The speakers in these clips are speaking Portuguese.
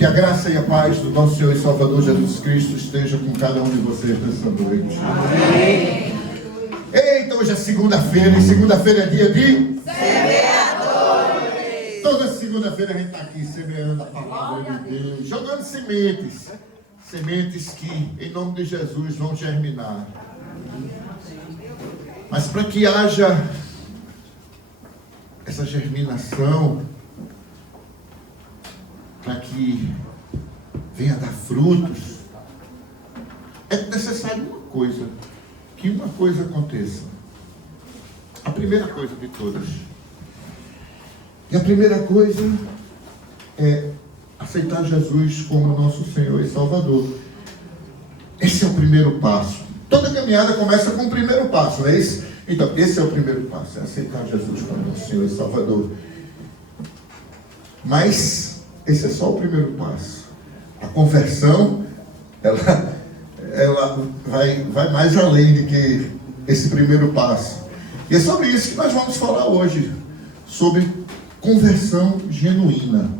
Que a graça e a paz do nosso Senhor e Salvador Jesus Cristo esteja com cada um de vocês nessa noite. Amém. Eita, hoje é segunda-feira, e segunda-feira é dia de semeadores. Toda segunda-feira a gente está aqui semeando a palavra de Deus, jogando sementes. Sementes que, em nome de Jesus, vão germinar. Mas para que haja essa germinação, para que venha dar frutos, é necessário que uma coisa aconteça. A primeira coisa de todas. E a primeira coisa é aceitar Jesus como nosso Senhor e Salvador. Esse é o primeiro passo. Toda caminhada começa com o primeiro passo, não é isso? Então, esse é o primeiro passo, é aceitar Jesus como nosso Senhor e Salvador. Mas esse é só o primeiro passo. A conversão, ela vai mais além do que esse primeiro passo. E é sobre isso que nós vamos falar hoje, sobre conversão genuína.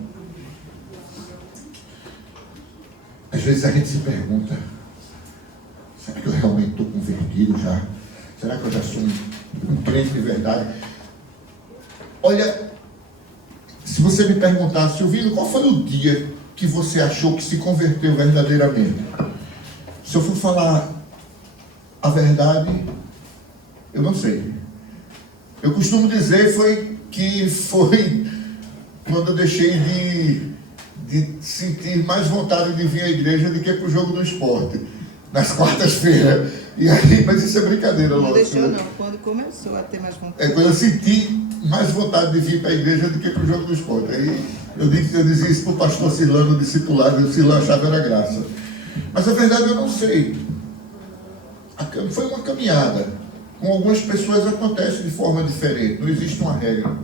Às vezes a gente se pergunta, será que eu realmente estou convertido já? Será que eu já sou um crente de verdade? Olha, se você me perguntasse, Silvino, qual foi o dia que você achou que se converteu verdadeiramente? Se eu for falar a verdade, eu não sei. Eu costumo dizer que foi quando eu deixei de sentir mais vontade de vir à igreja do que para o jogo do esporte, nas quartas-feiras. E aí, mas isso é brincadeira, não lógico. Não deixou não, quando começou a ter mais vontade. É quando eu senti mais vontade de vir para a igreja do que para o jogo do esporte. Aí eu dizia isso para o pastor Silano, discipulado, e o Silano achava era graça. Mas a verdade eu não sei. Foi uma caminhada. Com algumas pessoas acontece de forma diferente. Não existe uma regra.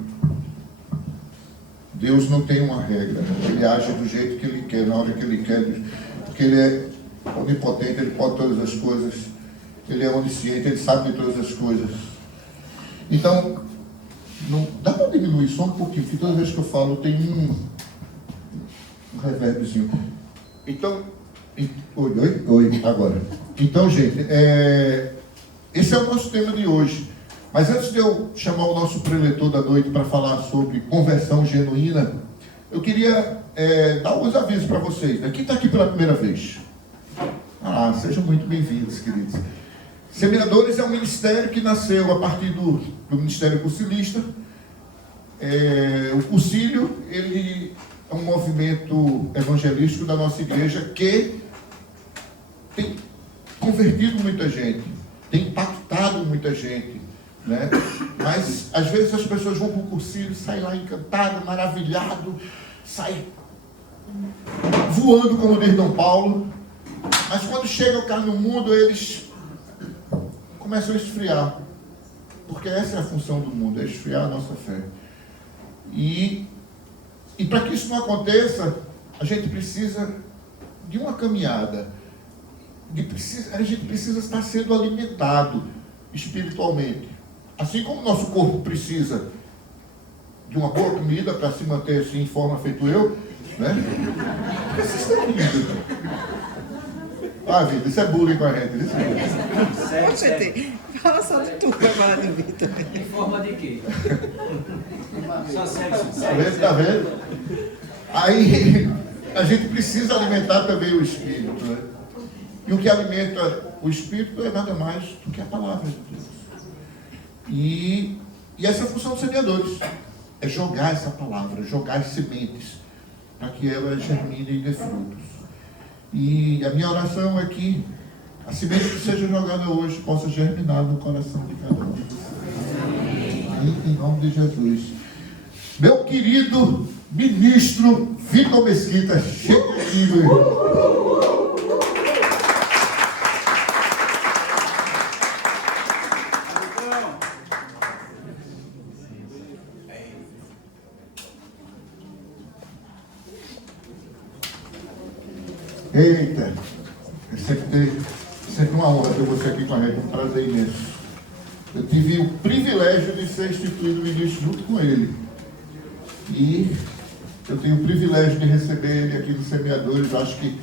Deus não tem uma regra. Ele age do jeito que Ele quer, na hora que Ele quer. Porque Ele é onipotente, Ele pode todas as coisas. Ele é onisciente, Ele sabe de todas as coisas. Então, não, dá para diminuir só um pouquinho, porque toda vez que eu falo tem um reverbzinho. Então, oi, agora. Então, gente, esse é o nosso tema de hoje. Mas antes de eu chamar o nosso preletor da noite para falar sobre conversão genuína, eu queria dar alguns avisos para vocês. Quem está aqui pela primeira vez? Sejam muito bem-vindos, queridos. Semeadores é um ministério que nasceu a partir do Ministério Cursilista. O Cursilho, ele é um movimento evangelístico da nossa igreja que tem convertido muita gente, tem impactado muita gente, né? Mas às vezes as pessoas vão para o Cursilho, saem lá encantado, maravilhado, saem voando, como diz Dom Paulo, mas quando chegam cá no mundo, eles começam a esfriar, porque essa é a função do mundo, é esfriar a nossa fé. E para que isso não aconteça, a gente precisa de uma caminhada, a gente precisa estar sendo alimentado espiritualmente, assim como o nosso corpo precisa de uma boa comida para se manter assim em forma, feito eu, né? Por que vocês estão rindo? Vida, isso é bullying com a gente. Fala só de tudo agora de Vitor. Em forma de quê? Só sexo. Tá vendo? Aí a gente precisa alimentar também o espírito, né? E o que alimenta o espírito é nada mais do que a palavra de Deus. E essa é a função dos semeadores. É jogar essa palavra, jogar as sementes, para que ela germine e dê frutos. E a minha oração é que a semente que seja jogada hoje possa germinar no coração de cada um de vocês. Em nome de Jesus. Meu querido ministro Vitor Mesquita, chega aqui, meu irmão. Eita, é sempre uma honra ter você aqui com a gente, um prazer imenso. Eu tive o privilégio de ser instituído ministro junto com ele. E Eu tenho o privilégio de receber ele aqui nos Semeadores. Acho que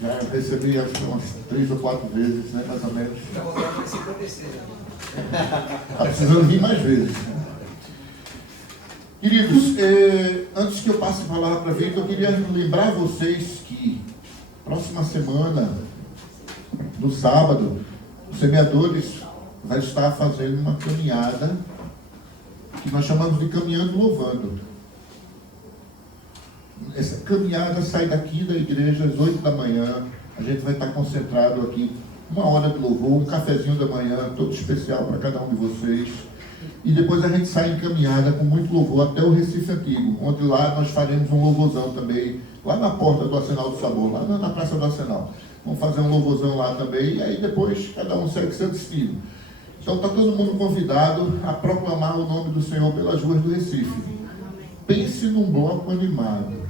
já recebi acho que umas 3 ou 4 vezes, né, mais ou menos. Já voltaram para 56. Está precisando vir mais vezes. Queridos, antes que eu passe a palavra para a Vitor, eu queria lembrar vocês que próxima semana, no sábado, os Semeadores vai estar fazendo uma caminhada que nós chamamos de Caminhando Louvando. Essa caminhada sai daqui da igreja às 8 da manhã. A gente vai estar concentrado aqui, 1 hora de louvor, um cafezinho da manhã, todo especial para cada um de vocês. E depois a gente sai em caminhada com muito louvor até o Recife Antigo, onde lá nós faremos um louvorzão também, lá na porta do Arsenal do Sabor, lá na Praça do Arsenal. Vamos fazer um louvorzão lá também, e aí depois cada um segue seu destino. Então está todo mundo convidado a proclamar o nome do Senhor pelas ruas do Recife. Pense num bloco animado.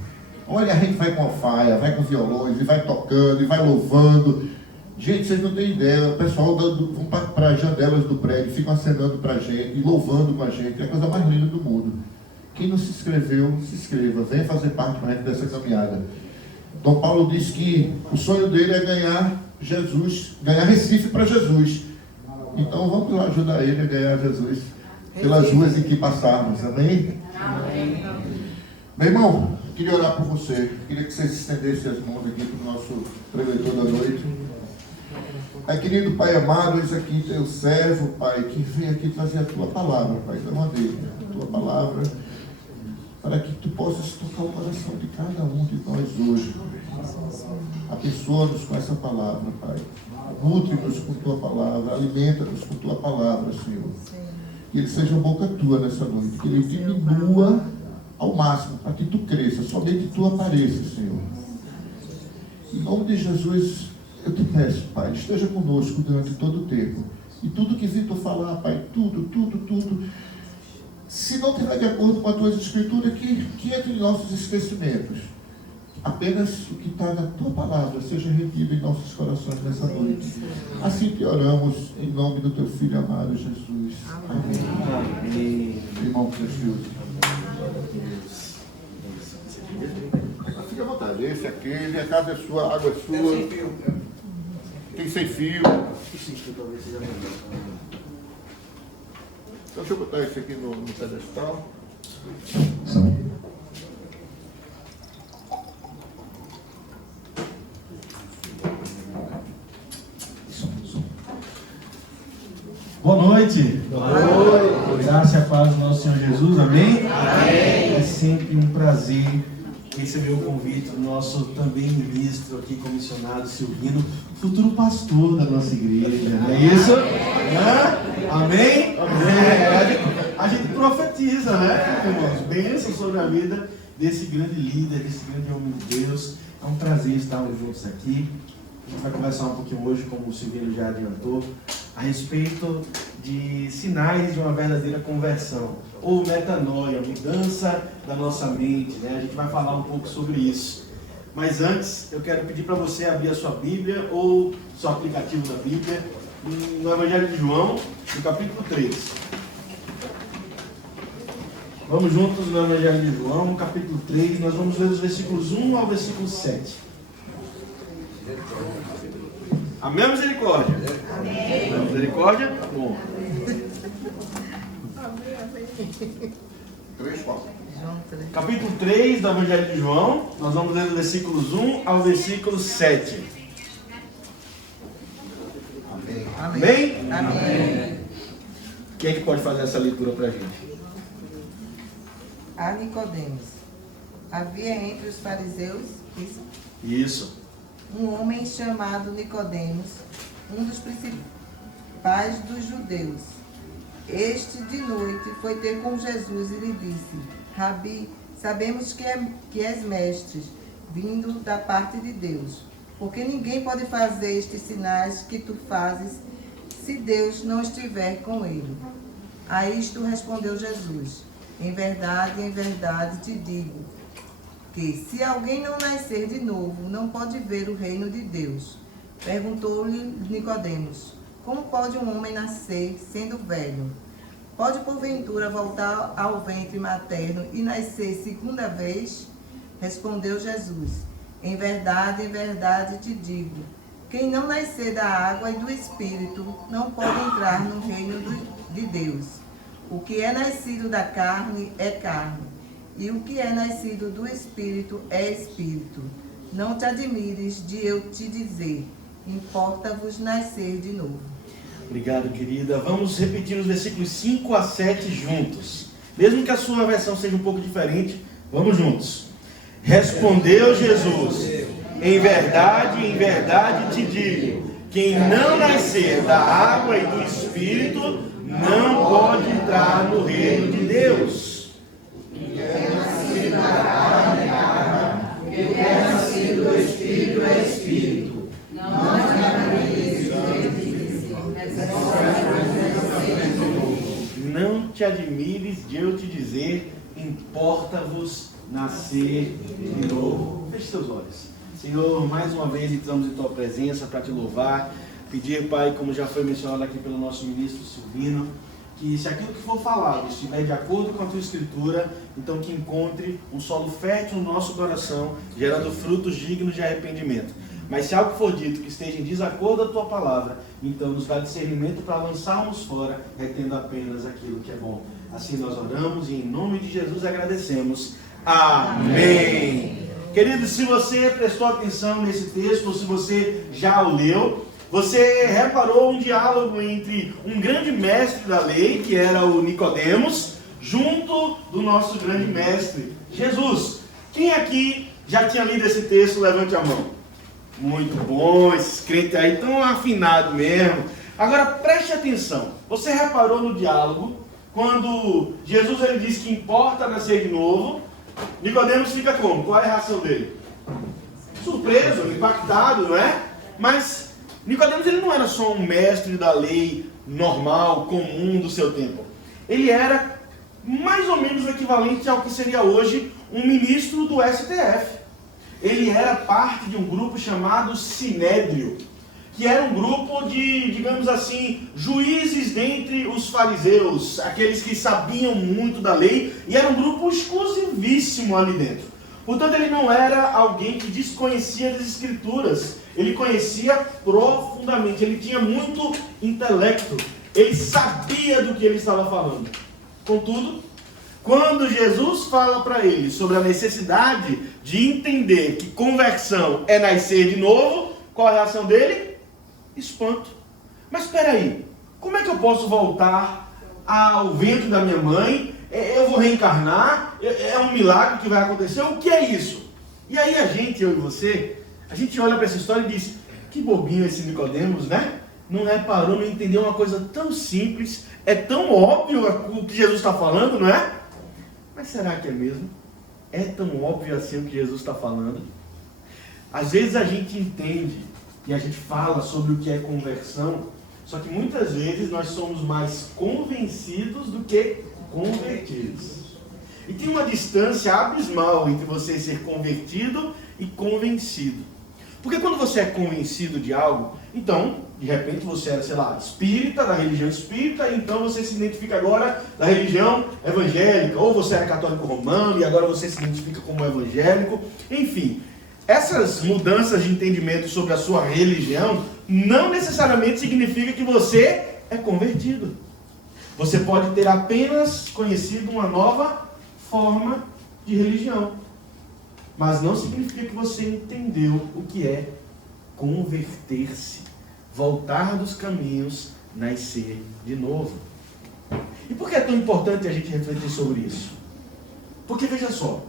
Olha, a gente vai com alfaia, vai com violões, e vai tocando, e vai louvando. Gente, vocês não têm ideia, o pessoal vão para as janelas do prédio, ficam acenando para a gente, louvando com a gente, é a coisa mais linda do mundo. Quem não se inscreveu, se inscreva, venha fazer parte com a gente dessa caminhada. Dom Paulo diz que o sonho dele é ganhar Jesus, ganhar Recife para Jesus. Então vamos lá ajudar ele a ganhar Jesus pelas ruas em que passarmos, amém? Amém. Meu irmão, queria orar por você, queria que você estendesse as mãos aqui para o nosso preletor da noite. Pai querido, Pai amado, eis aqui teu servo, Pai, que vem aqui trazer a tua palavra, Pai, da madeira, a tua palavra, para que tu possas tocar o coração de cada um de nós hoje. Abençoa-nos com essa palavra, Pai. Nutre-nos com tua palavra, alimenta-nos com tua palavra, Senhor. Que ele seja boca tua nessa noite, que ele diminua ao máximo, para que tu cresça, somente tu apareça, Senhor. Em nome de Jesus, eu te peço, Pai, esteja conosco durante todo o tempo. E tudo que Vitor falar, Pai, tudo, se não estiver de acordo com as tuas escrituras, que entre em nossos esquecimentos. Apenas o que está na tua palavra seja retido em nossos corações nessa noite. Assim te oramos, em nome do teu Filho amado, Jesus. Amém. Irmão precioso. Fique à vontade, esse, aquele, a casa é sua, a água é sua. Tem sem fio. Então deixa eu botar esse aqui no pedestal. Boa noite. Boa noite. Graça e a paz do nosso Senhor Jesus, amém? Amém. É sempre um prazer receber o convite do nosso também ministro aqui, comissionado Silvino, futuro pastor da nossa igreja, não é isso? É? Amém? Amém. A gente profetiza, né, irmãos? Bênção sobre a vida desse grande líder, desse grande homem de Deus. É um prazer estarmos juntos aqui. A gente vai conversar um pouquinho hoje, como o Silvino já adiantou, a respeito de sinais de uma verdadeira conversão, ou metanoia, mudança da nossa mente, né? A gente vai falar um pouco sobre isso. Mas antes, eu quero pedir para você abrir a sua Bíblia, ou seu aplicativo da Bíblia, no Evangelho de João, no capítulo 3. Vamos juntos no Evangelho de João, no capítulo 3, nós vamos ler os versículos 1 ao versículo 7. Amém, misericórdia? Amém. Misericórdia? Bom. 3, 4. Capítulo 3 do Evangelho de João, nós vamos ler os versículos 1 ao versículo 7. Amém. Amém? Amém. Quem é que pode fazer essa leitura para a gente? A Nicodemos. Havia entre os fariseus, Isso. um homem chamado Nicodemos, um dos principais dos judeus. Este de noite foi ter com Jesus e lhe disse: Rabi, sabemos que és mestre, vindo da parte de Deus, porque ninguém pode fazer estes sinais que tu fazes se Deus não estiver com ele. A isto respondeu Jesus: em verdade te digo, que se alguém não nascer de novo, não pode ver o reino de Deus. Perguntou-lhe Nicodemos: como pode um homem nascer sendo velho? Pode porventura voltar ao ventre materno e nascer segunda vez? Respondeu Jesus: em verdade te digo, quem não nascer da água e do Espírito não pode entrar no reino de Deus. O que é nascido da carne é carne, e o que é nascido do Espírito é Espírito. Não te admires de eu te dizer, importa-vos nascer de novo. Obrigado, querida. Vamos repetir os versículos 5 a 7 juntos. Mesmo que a sua versão seja um pouco diferente, vamos juntos. Respondeu Jesus: em verdade te digo, quem não nascer da água e do Espírito não pode entrar no reino de Deus. Quem é nascido da carne é carne, quem é nascido do Espírito é Espírito. Não te admires de eu te dizer, importa-vos nascer de novo. Feche seus olhos. Senhor, mais uma vez entramos em Tua presença para Te louvar, pedir, Pai, como já foi mencionado aqui pelo nosso ministro Silvino, que se aquilo que for falado estiver de acordo com a Tua Escritura, então que encontre um solo fértil no nosso coração, gerando frutos dignos de arrependimento. Mas se algo for dito que esteja em desacordo com a Tua palavra, então nos dá discernimento para lançarmos fora, retendo apenas aquilo que é bom. Assim nós oramos e em nome de Jesus agradecemos. Amém. Queridos, se você prestou atenção nesse texto, ou se você já o leu, você reparou um diálogo entre um grande mestre da lei, que era o Nicodemos, junto do nosso grande mestre, Jesus. Quem aqui já tinha lido esse texto, levante a mão. Muito bom, esses crentes aí tão afinados mesmo. Agora preste atenção, você reparou no diálogo, quando Jesus ele diz que importa nascer de novo, Nicodemos fica como? Qual é a reação dele? Surpreso, impactado, não é? Mas Nicodemos ele não era só um mestre da lei normal, comum do seu tempo. Ele era mais ou menos o equivalente ao que seria hoje um ministro do STF. Ele era parte de um grupo chamado Sinédrio, que era um grupo de, digamos assim, juízes dentre os fariseus, aqueles que sabiam muito da lei, e era um grupo exclusivíssimo ali dentro. Portanto, ele não era alguém que desconhecia das Escrituras, ele conhecia profundamente, ele tinha muito intelecto, ele sabia do que ele estava falando. Contudo, quando Jesus fala para ele sobre a necessidade de entender que conversão é nascer de novo, qual a reação dele? Espanto. Mas espera aí, como é que eu posso voltar ao ventre da minha mãe? Eu vou reencarnar? É um milagre que vai acontecer? O que é isso? E aí a gente, eu e você, a gente olha para essa história e diz, que bobinho esse Nicodemos, né? Não reparou, não entendeu uma coisa tão simples, é tão óbvio o que Jesus está falando, não é? Mas será que é mesmo? É tão óbvio assim o que Jesus está falando? Às vezes a gente entende e a gente fala sobre o que é conversão, só que muitas vezes nós somos mais convencidos do que convertidos. E tem uma distância abismal entre você ser convertido e convencido. Porque quando você é convencido de algo, então, de repente você era, sei lá, espírita, da religião espírita, e então você se identifica agora da religião evangélica, ou você era católico romano, e agora você se identifica como evangélico, enfim. Essas mudanças de entendimento sobre a sua religião não necessariamente significa que você é convertido. Você pode ter apenas conhecido uma nova forma de religião, mas não significa que você entendeu o que é converter-se, voltar dos caminhos, nascer de novo. E por que é tão importante a gente refletir sobre isso? Porque veja só,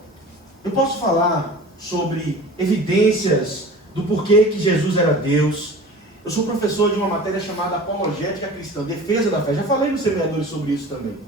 eu posso falar sobre evidências do porquê que Jesus era Deus. Eu sou professor de uma matéria chamada Apologética Cristã, Defesa da Fé. Já falei nos semeadores sobre isso também.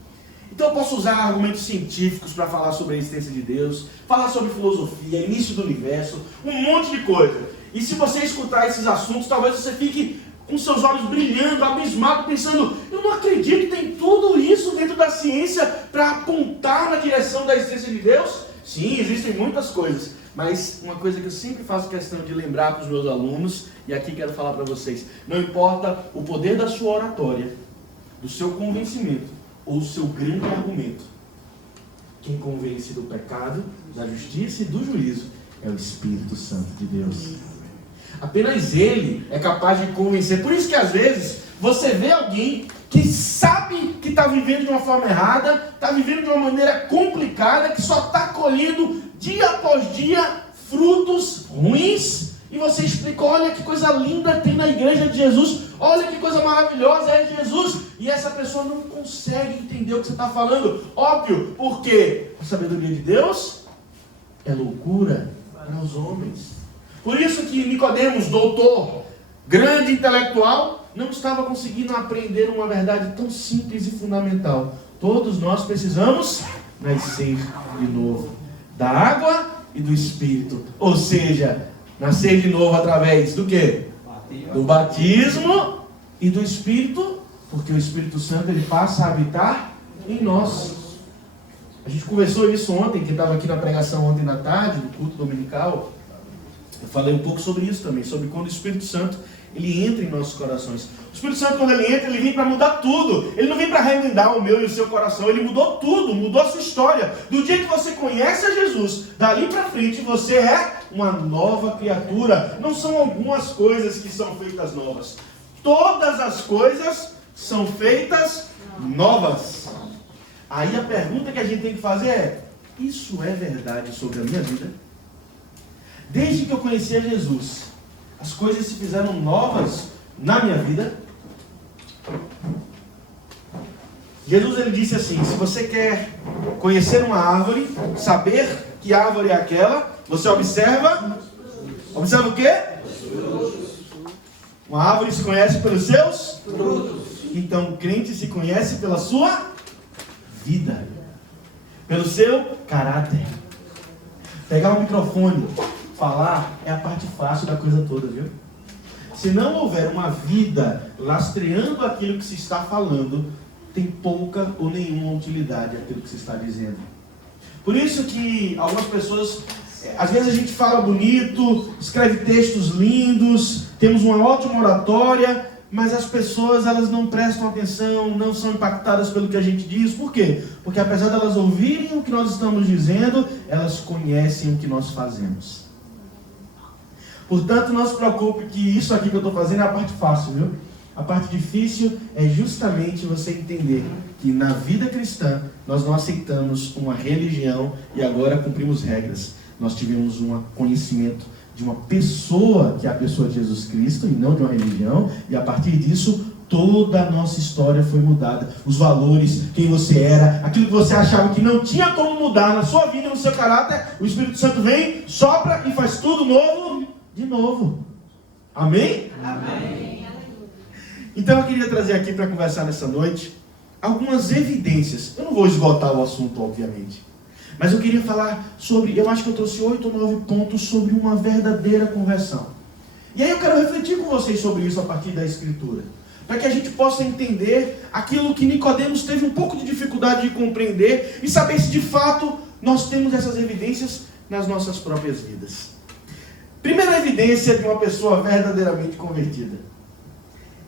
Então eu posso usar argumentos científicos para falar sobre a existência de Deus, falar sobre filosofia, início do universo, um monte de coisa. E se você escutar esses assuntos, talvez você fique com seus olhos brilhando, abismado, pensando, eu não acredito que tem tudo isso dentro da ciência para apontar na direção da existência de Deus. Sim, existem muitas coisas. Mas uma coisa que eu sempre faço questão de lembrar para os meus alunos, e aqui quero falar para vocês, não importa o poder da sua oratória, do seu convencimento, ou seu grande argumento. Quem convence do pecado, da justiça e do juízo é o Espírito Santo de Deus. Apenas Ele é capaz de convencer. Por isso que às vezes você vê alguém que sabe que está vivendo de uma forma errada, está vivendo de uma maneira complicada, que só está colhendo dia após dia frutos ruins, e você explica: olha que coisa linda tem na igreja de Jesus, olha que coisa maravilhosa é Jesus, e essa pessoa não consegue entender o que você está falando. Óbvio, porque a sabedoria de Deus é loucura para os homens. Por isso que Nicodemos, doutor, grande intelectual, não estava conseguindo aprender uma verdade tão simples e fundamental. Todos nós precisamos nascer de novo, da água e do Espírito. Ou seja, nascer de novo através do quê? Do batismo e do Espírito, porque o Espírito Santo ele passa a habitar em nós. A gente conversou isso ontem, que estava aqui na pregação ontem na tarde, no culto dominical. Eu falei um pouco sobre isso também, sobre quando o Espírito Santo ele entra em nossos corações. O Espírito Santo, quando ele entra, ele vem para mudar tudo. Ele não vem para remendar o meu e o seu coração. Ele mudou tudo, mudou a sua história. Do dia que você conhece a Jesus, dali para frente você é uma nova criatura. Não são algumas coisas que são feitas novas. Todas as coisas são feitas novas. Aí a pergunta que a gente tem que fazer é: isso é verdade sobre a minha vida? Desde que eu conheci a Jesus, as coisas se fizeram novas na minha vida? Jesus ele disse assim: se você quer conhecer uma árvore, saber que árvore é aquela, você observa o quê? Uma árvore se conhece pelos seus frutos. Então o crente se conhece pela sua vida, pelo seu caráter. Pegar um microfone, falar é a parte fácil da coisa toda, viu? Se não houver uma vida lastreando aquilo que se está falando, tem pouca ou nenhuma utilidade aquilo que se está dizendo. Por isso que algumas pessoas, às vezes a gente fala bonito, escreve textos lindos, temos uma ótima oratória, mas as pessoas elas não prestam atenção, não são impactadas pelo que a gente diz. Por quê? Porque apesar de elas ouvirem o que nós estamos dizendo, elas conhecem o que nós fazemos. Portanto, não se preocupe que isso aqui que eu estou fazendo é a parte fácil, viu? A parte difícil é justamente você entender que na vida cristã nós não aceitamos uma religião e agora cumprimos regras. Nós tivemos um conhecimento de uma pessoa, que é a pessoa de Jesus Cristo, e não de uma religião, e a partir disso toda a nossa história foi mudada. Os valores, quem você era, aquilo que você achava que não tinha como mudar na sua vida, no seu caráter, o Espírito Santo vem, sopra e faz tudo novo de novo. Amém? Amém. Então eu queria trazer aqui para conversar nessa noite algumas evidências. Eu não vou esgotar o assunto, obviamente, mas eu queria falar sobre, eu acho que eu trouxe 8 ou 9 pontos sobre uma verdadeira conversão. E aí eu quero refletir com vocês sobre isso a partir da Escritura, para que a gente possa entender aquilo que Nicodemos teve um pouco de dificuldade de compreender e saber se de fato nós temos essas evidências nas nossas próprias vidas. Primeira evidência de uma pessoa verdadeiramente convertida: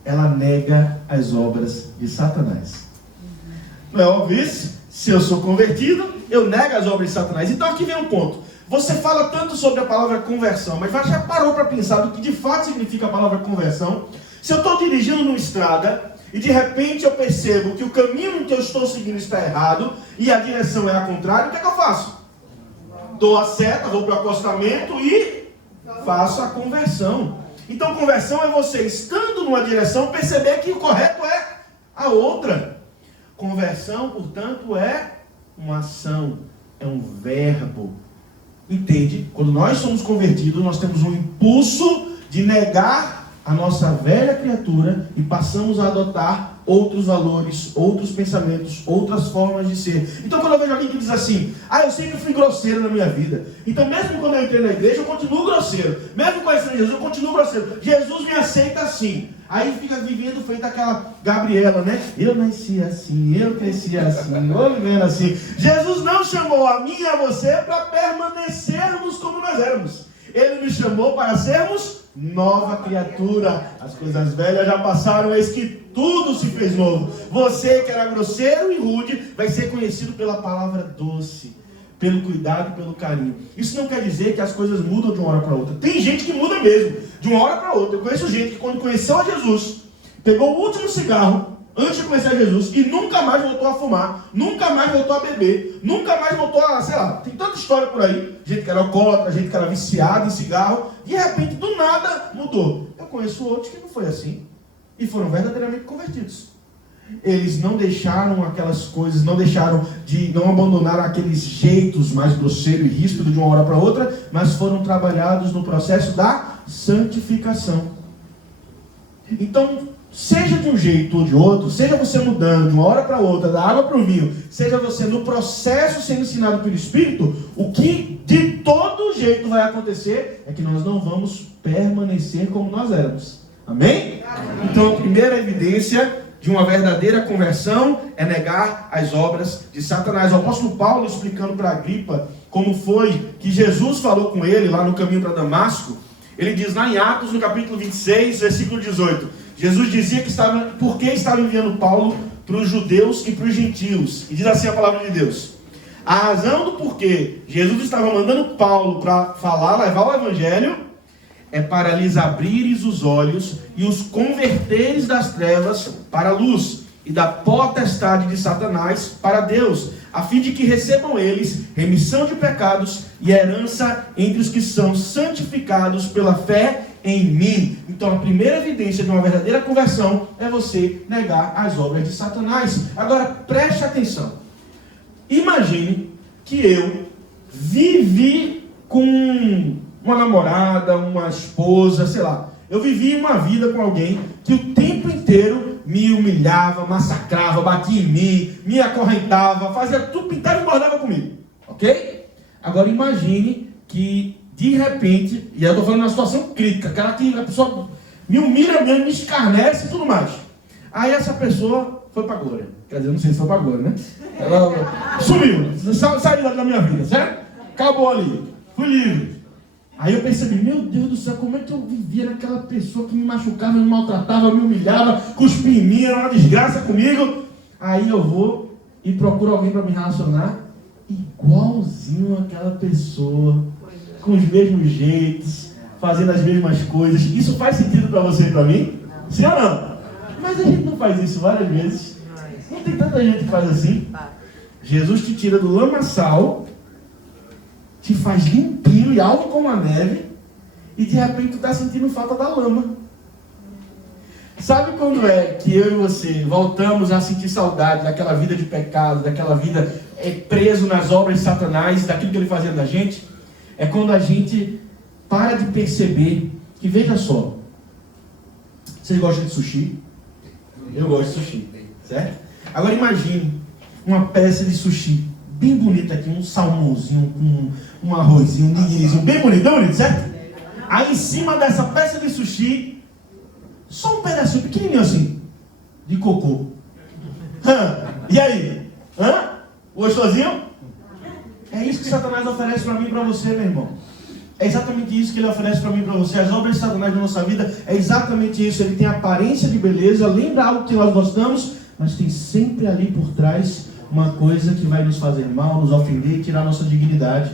ela nega as obras de Satanás. Não é óbvio isso? Se eu sou convertido, eu nego as obras de Satanás. Então aqui vem um ponto. Você fala tanto sobre a palavra conversão, mas já parou para pensar do que de fato significa a palavra conversão? Se eu estou dirigindo numa estrada e de repente eu percebo que o caminho que eu estou seguindo está errado e a direção é a contrária, o que é que eu faço? Dou a seta, vou para o acostamento e faço a conversão. Então conversão é você, estando numa direção, perceber que o correto é a outra. Conversão, portanto, é uma ação, é um verbo. Entende? Quando nós somos convertidos, nós temos um impulso de negar a nossa velha criatura e passamos a adotar outros valores, outros pensamentos, outras formas de ser. Então quando eu vejo alguém que diz assim: eu sempre fui grosseiro na minha vida, então mesmo quando eu entrei na igreja eu continuo grosseiro, mesmo conhecendo Jesus eu continuo grosseiro, Jesus me aceita assim. Aí fica vivendo feito aquela Gabriela, né? Eu nasci assim, eu cresci assim, eu vivendo assim. Jesus não chamou a mim e a você para permanecermos como nós éramos. Ele nos chamou para sermos nova criatura. As coisas velhas já passaram, eis que tudo se fez novo. Você que era grosseiro e rude vai ser conhecido pela palavra doce, pelo cuidado e pelo carinho. Isso não quer dizer que as coisas mudam de uma hora para outra. Tem gente que muda mesmo, de uma hora para outra. Eu conheço gente que quando conheceu a Jesus, pegou o último cigarro antes de conhecer a Jesus e nunca mais voltou a fumar, nunca mais voltou a beber, nunca mais voltou a, sei lá, tem tanta história por aí, gente que era alcoólatra, gente que era viciada em cigarro, de repente, do nada, mudou. Eu conheço outros que não foi assim e foram verdadeiramente convertidos. Eles não deixaram aquelas coisas, não abandonaram aqueles jeitos mais grosseiros e ríspidos de uma hora para outra, mas foram trabalhados no processo da santificação. Então, seja de um jeito ou de outro, seja você mudando de uma hora para outra, da água para o vinho, seja você no processo sendo ensinado pelo Espírito, o que de todo jeito vai acontecer é que nós não vamos permanecer como nós éramos. Amém? Então, a primeira evidência de uma verdadeira conversão é negar as obras de Satanás. O apóstolo Paulo, explicando para Agripa como foi que Jesus falou com ele lá no caminho para Damasco, ele diz lá em Atos, no capítulo 26, versículo 18, Jesus dizia que por que estava enviando Paulo para os judeus e para os gentios. E diz assim a palavra de Deus: a razão do porquê Jesus estava mandando Paulo para levar o evangelho, é para lhes abrires os olhos e os converteres das trevas para a luz e da potestade de Satanás para Deus, a fim de que recebam eles remissão de pecados e herança entre os que são santificados pela fé em mim. Então a primeira evidência de uma verdadeira conversão é você negar as obras de Satanás. Agora preste atenção. Imagine que eu vivi com uma namorada, uma esposa, sei lá. Eu vivi uma vida com alguém que o tempo inteiro me humilhava, massacrava, batia em mim, me acorrentava, fazia tudo, pintava e bordava comigo. Ok? Agora imagine que, de repente, e eu estou falando de uma situação crítica, aquela que a pessoa me humilha mesmo, me escarnece e tudo mais. Aí essa pessoa foi para a glória. Quer dizer, eu não sei se foi para a glória, né? Ela sumiu, saiu da minha vida, certo? Acabou ali, fui livre. Aí eu percebi, meu Deus do céu, como é que eu vivia naquela pessoa que me machucava, me maltratava, me humilhava, cuspia em mim, era uma desgraça comigo. Aí eu vou e procuro alguém para me relacionar igualzinho àquela pessoa, com os mesmos jeitos, fazendo as mesmas coisas. Isso faz sentido para você e para mim? Sim ou não? Mas a gente não faz isso várias vezes. Não tem tanta gente que faz assim. Jesus te tira do lamaçal, te faz limpinho e alto como a neve, e de repente tu está sentindo falta da lama. Sabe quando é que eu e você voltamos a sentir saudade daquela vida de pecado, daquela vida preso nas obras de Satanás, daquilo que ele fazia da gente? É quando a gente para de perceber que, veja só, vocês gostam de sushi? Eu gosto de sushi, certo? Agora imagine uma peça de sushi bem bonita aqui, um salmãozinho, um arrozinho, um nigirizinho, bem bonito, certo? Aí em cima dessa peça de sushi, só um pedacinho pequenininho assim, de cocô. E aí? Gostosinho? É isso que Satanás oferece para mim e para você, meu irmão. É exatamente isso que ele oferece para mim e para você. As obras de Satanás na nossa vida é exatamente isso. Ele tem aparência de beleza, lembra algo que nós gostamos, mas tem sempre ali por trás uma coisa que vai nos fazer mal, nos ofender e tirar nossa dignidade.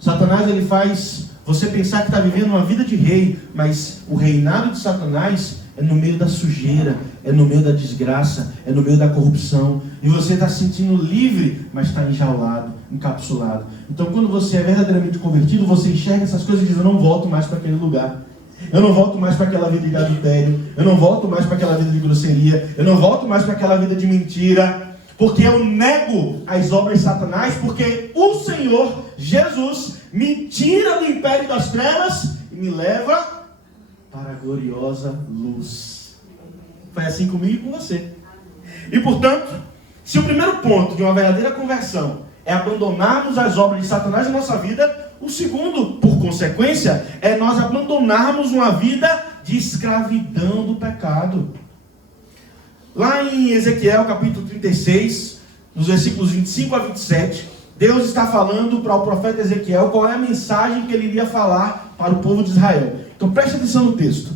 Satanás, ele faz você pensar que está vivendo uma vida de rei, mas o reinado de Satanás é no meio da sujeira, é no meio da desgraça, é no meio da corrupção. E você está se sentindo livre, mas está enjaulado, encapsulado. Então, quando você é verdadeiramente convertido, você enxerga essas coisas e diz: eu não volto mais para aquele lugar. Eu não volto mais para aquela vida de adultério. Eu não volto mais para aquela vida de grosseria. Eu não volto mais para aquela vida de mentira. Porque eu nego as obras de Satanás, porque o Senhor Jesus me tira do império das trevas e me leva para a gloriosa luz. Foi assim comigo e com você. E portanto, se o primeiro ponto de uma verdadeira conversão é abandonarmos as obras de Satanás na nossa vida, o segundo, por consequência, é nós abandonarmos uma vida de escravidão do pecado. Lá em Ezequiel capítulo 36, nos versículos 25 a 27, Deus está falando para o profeta Ezequiel qual é a mensagem que ele iria falar para o povo de Israel. Então preste atenção no texto.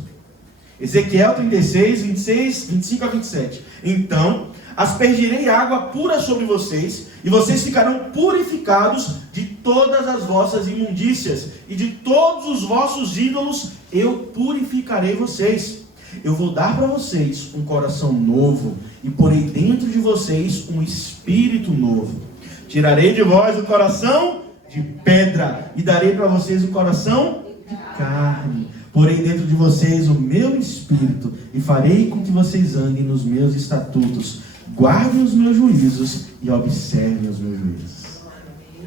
Ezequiel 36, 26, 25 a 27. Então aspergirei água pura sobre vocês, e vocês ficarão purificados de todas as vossas imundícias, e de todos os vossos ídolos eu purificarei vocês. Eu vou dar para vocês um coração novo, e porei dentro de vocês um espírito novo. Tirarei de vós o coração de pedra, e darei para vocês o coração de carne. Porei dentro de vocês o meu espírito, e farei com que vocês andem nos meus estatutos, guardem os meus juízos e observem os meus juízos.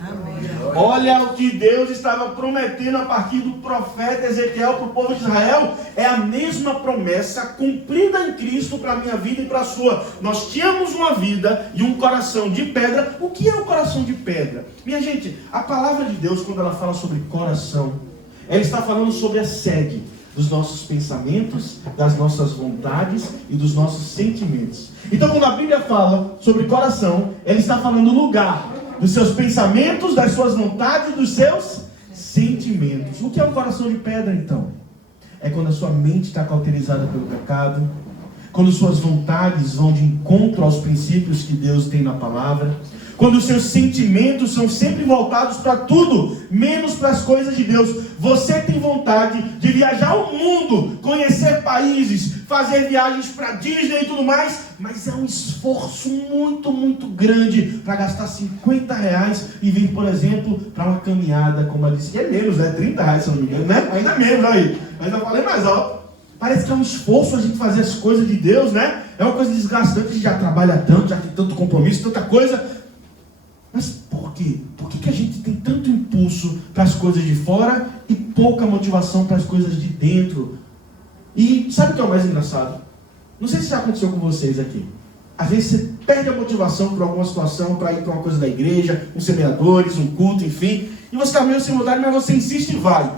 Amém. Olha o que Deus estava prometendo a partir do profeta Ezequiel para o povo de Israel. É a mesma promessa cumprida em Cristo para a minha vida e para a sua. Nós tínhamos uma vida e um coração de pedra. O que é o coração de pedra? Minha gente, a palavra de Deus, quando ela fala sobre coração, ela está falando sobre a sede dos nossos pensamentos, das nossas vontades e dos nossos sentimentos. Então, quando a Bíblia fala sobre coração, ela está falando do lugar dos seus pensamentos, das suas vontades e dos seus sentimentos. O que é um coração de pedra, então? É quando a sua mente está cauterizada pelo pecado, quando suas vontades vão de encontro aos princípios que Deus tem na palavra, quando os seus sentimentos são sempre voltados para tudo, menos para as coisas de Deus. Você tem vontade de viajar o mundo, conhecer países, fazer viagens para Disney e tudo mais, mas é um esforço muito, muito grande para gastar R$50 e vir, por exemplo, para uma caminhada, como eu disse, que é menos, né? R$30, se eu não me engano, né? Ainda menos aí, mas eu falei mais alto. Parece que é um esforço a gente fazer as coisas de Deus, né? É uma coisa desgastante, a gente já trabalha tanto, já tem tanto compromisso, tanta coisa. Mas por quê? Por que a gente tem tanto impulso para as coisas de fora e pouca motivação para as coisas de dentro? E sabe o que é o mais engraçado? Não sei se já aconteceu com vocês aqui. Às vezes você perde a motivação por alguma situação para ir para uma coisa da igreja, uns semeadores, um culto, enfim. E você está meio sem vontade, mas você insiste e vai.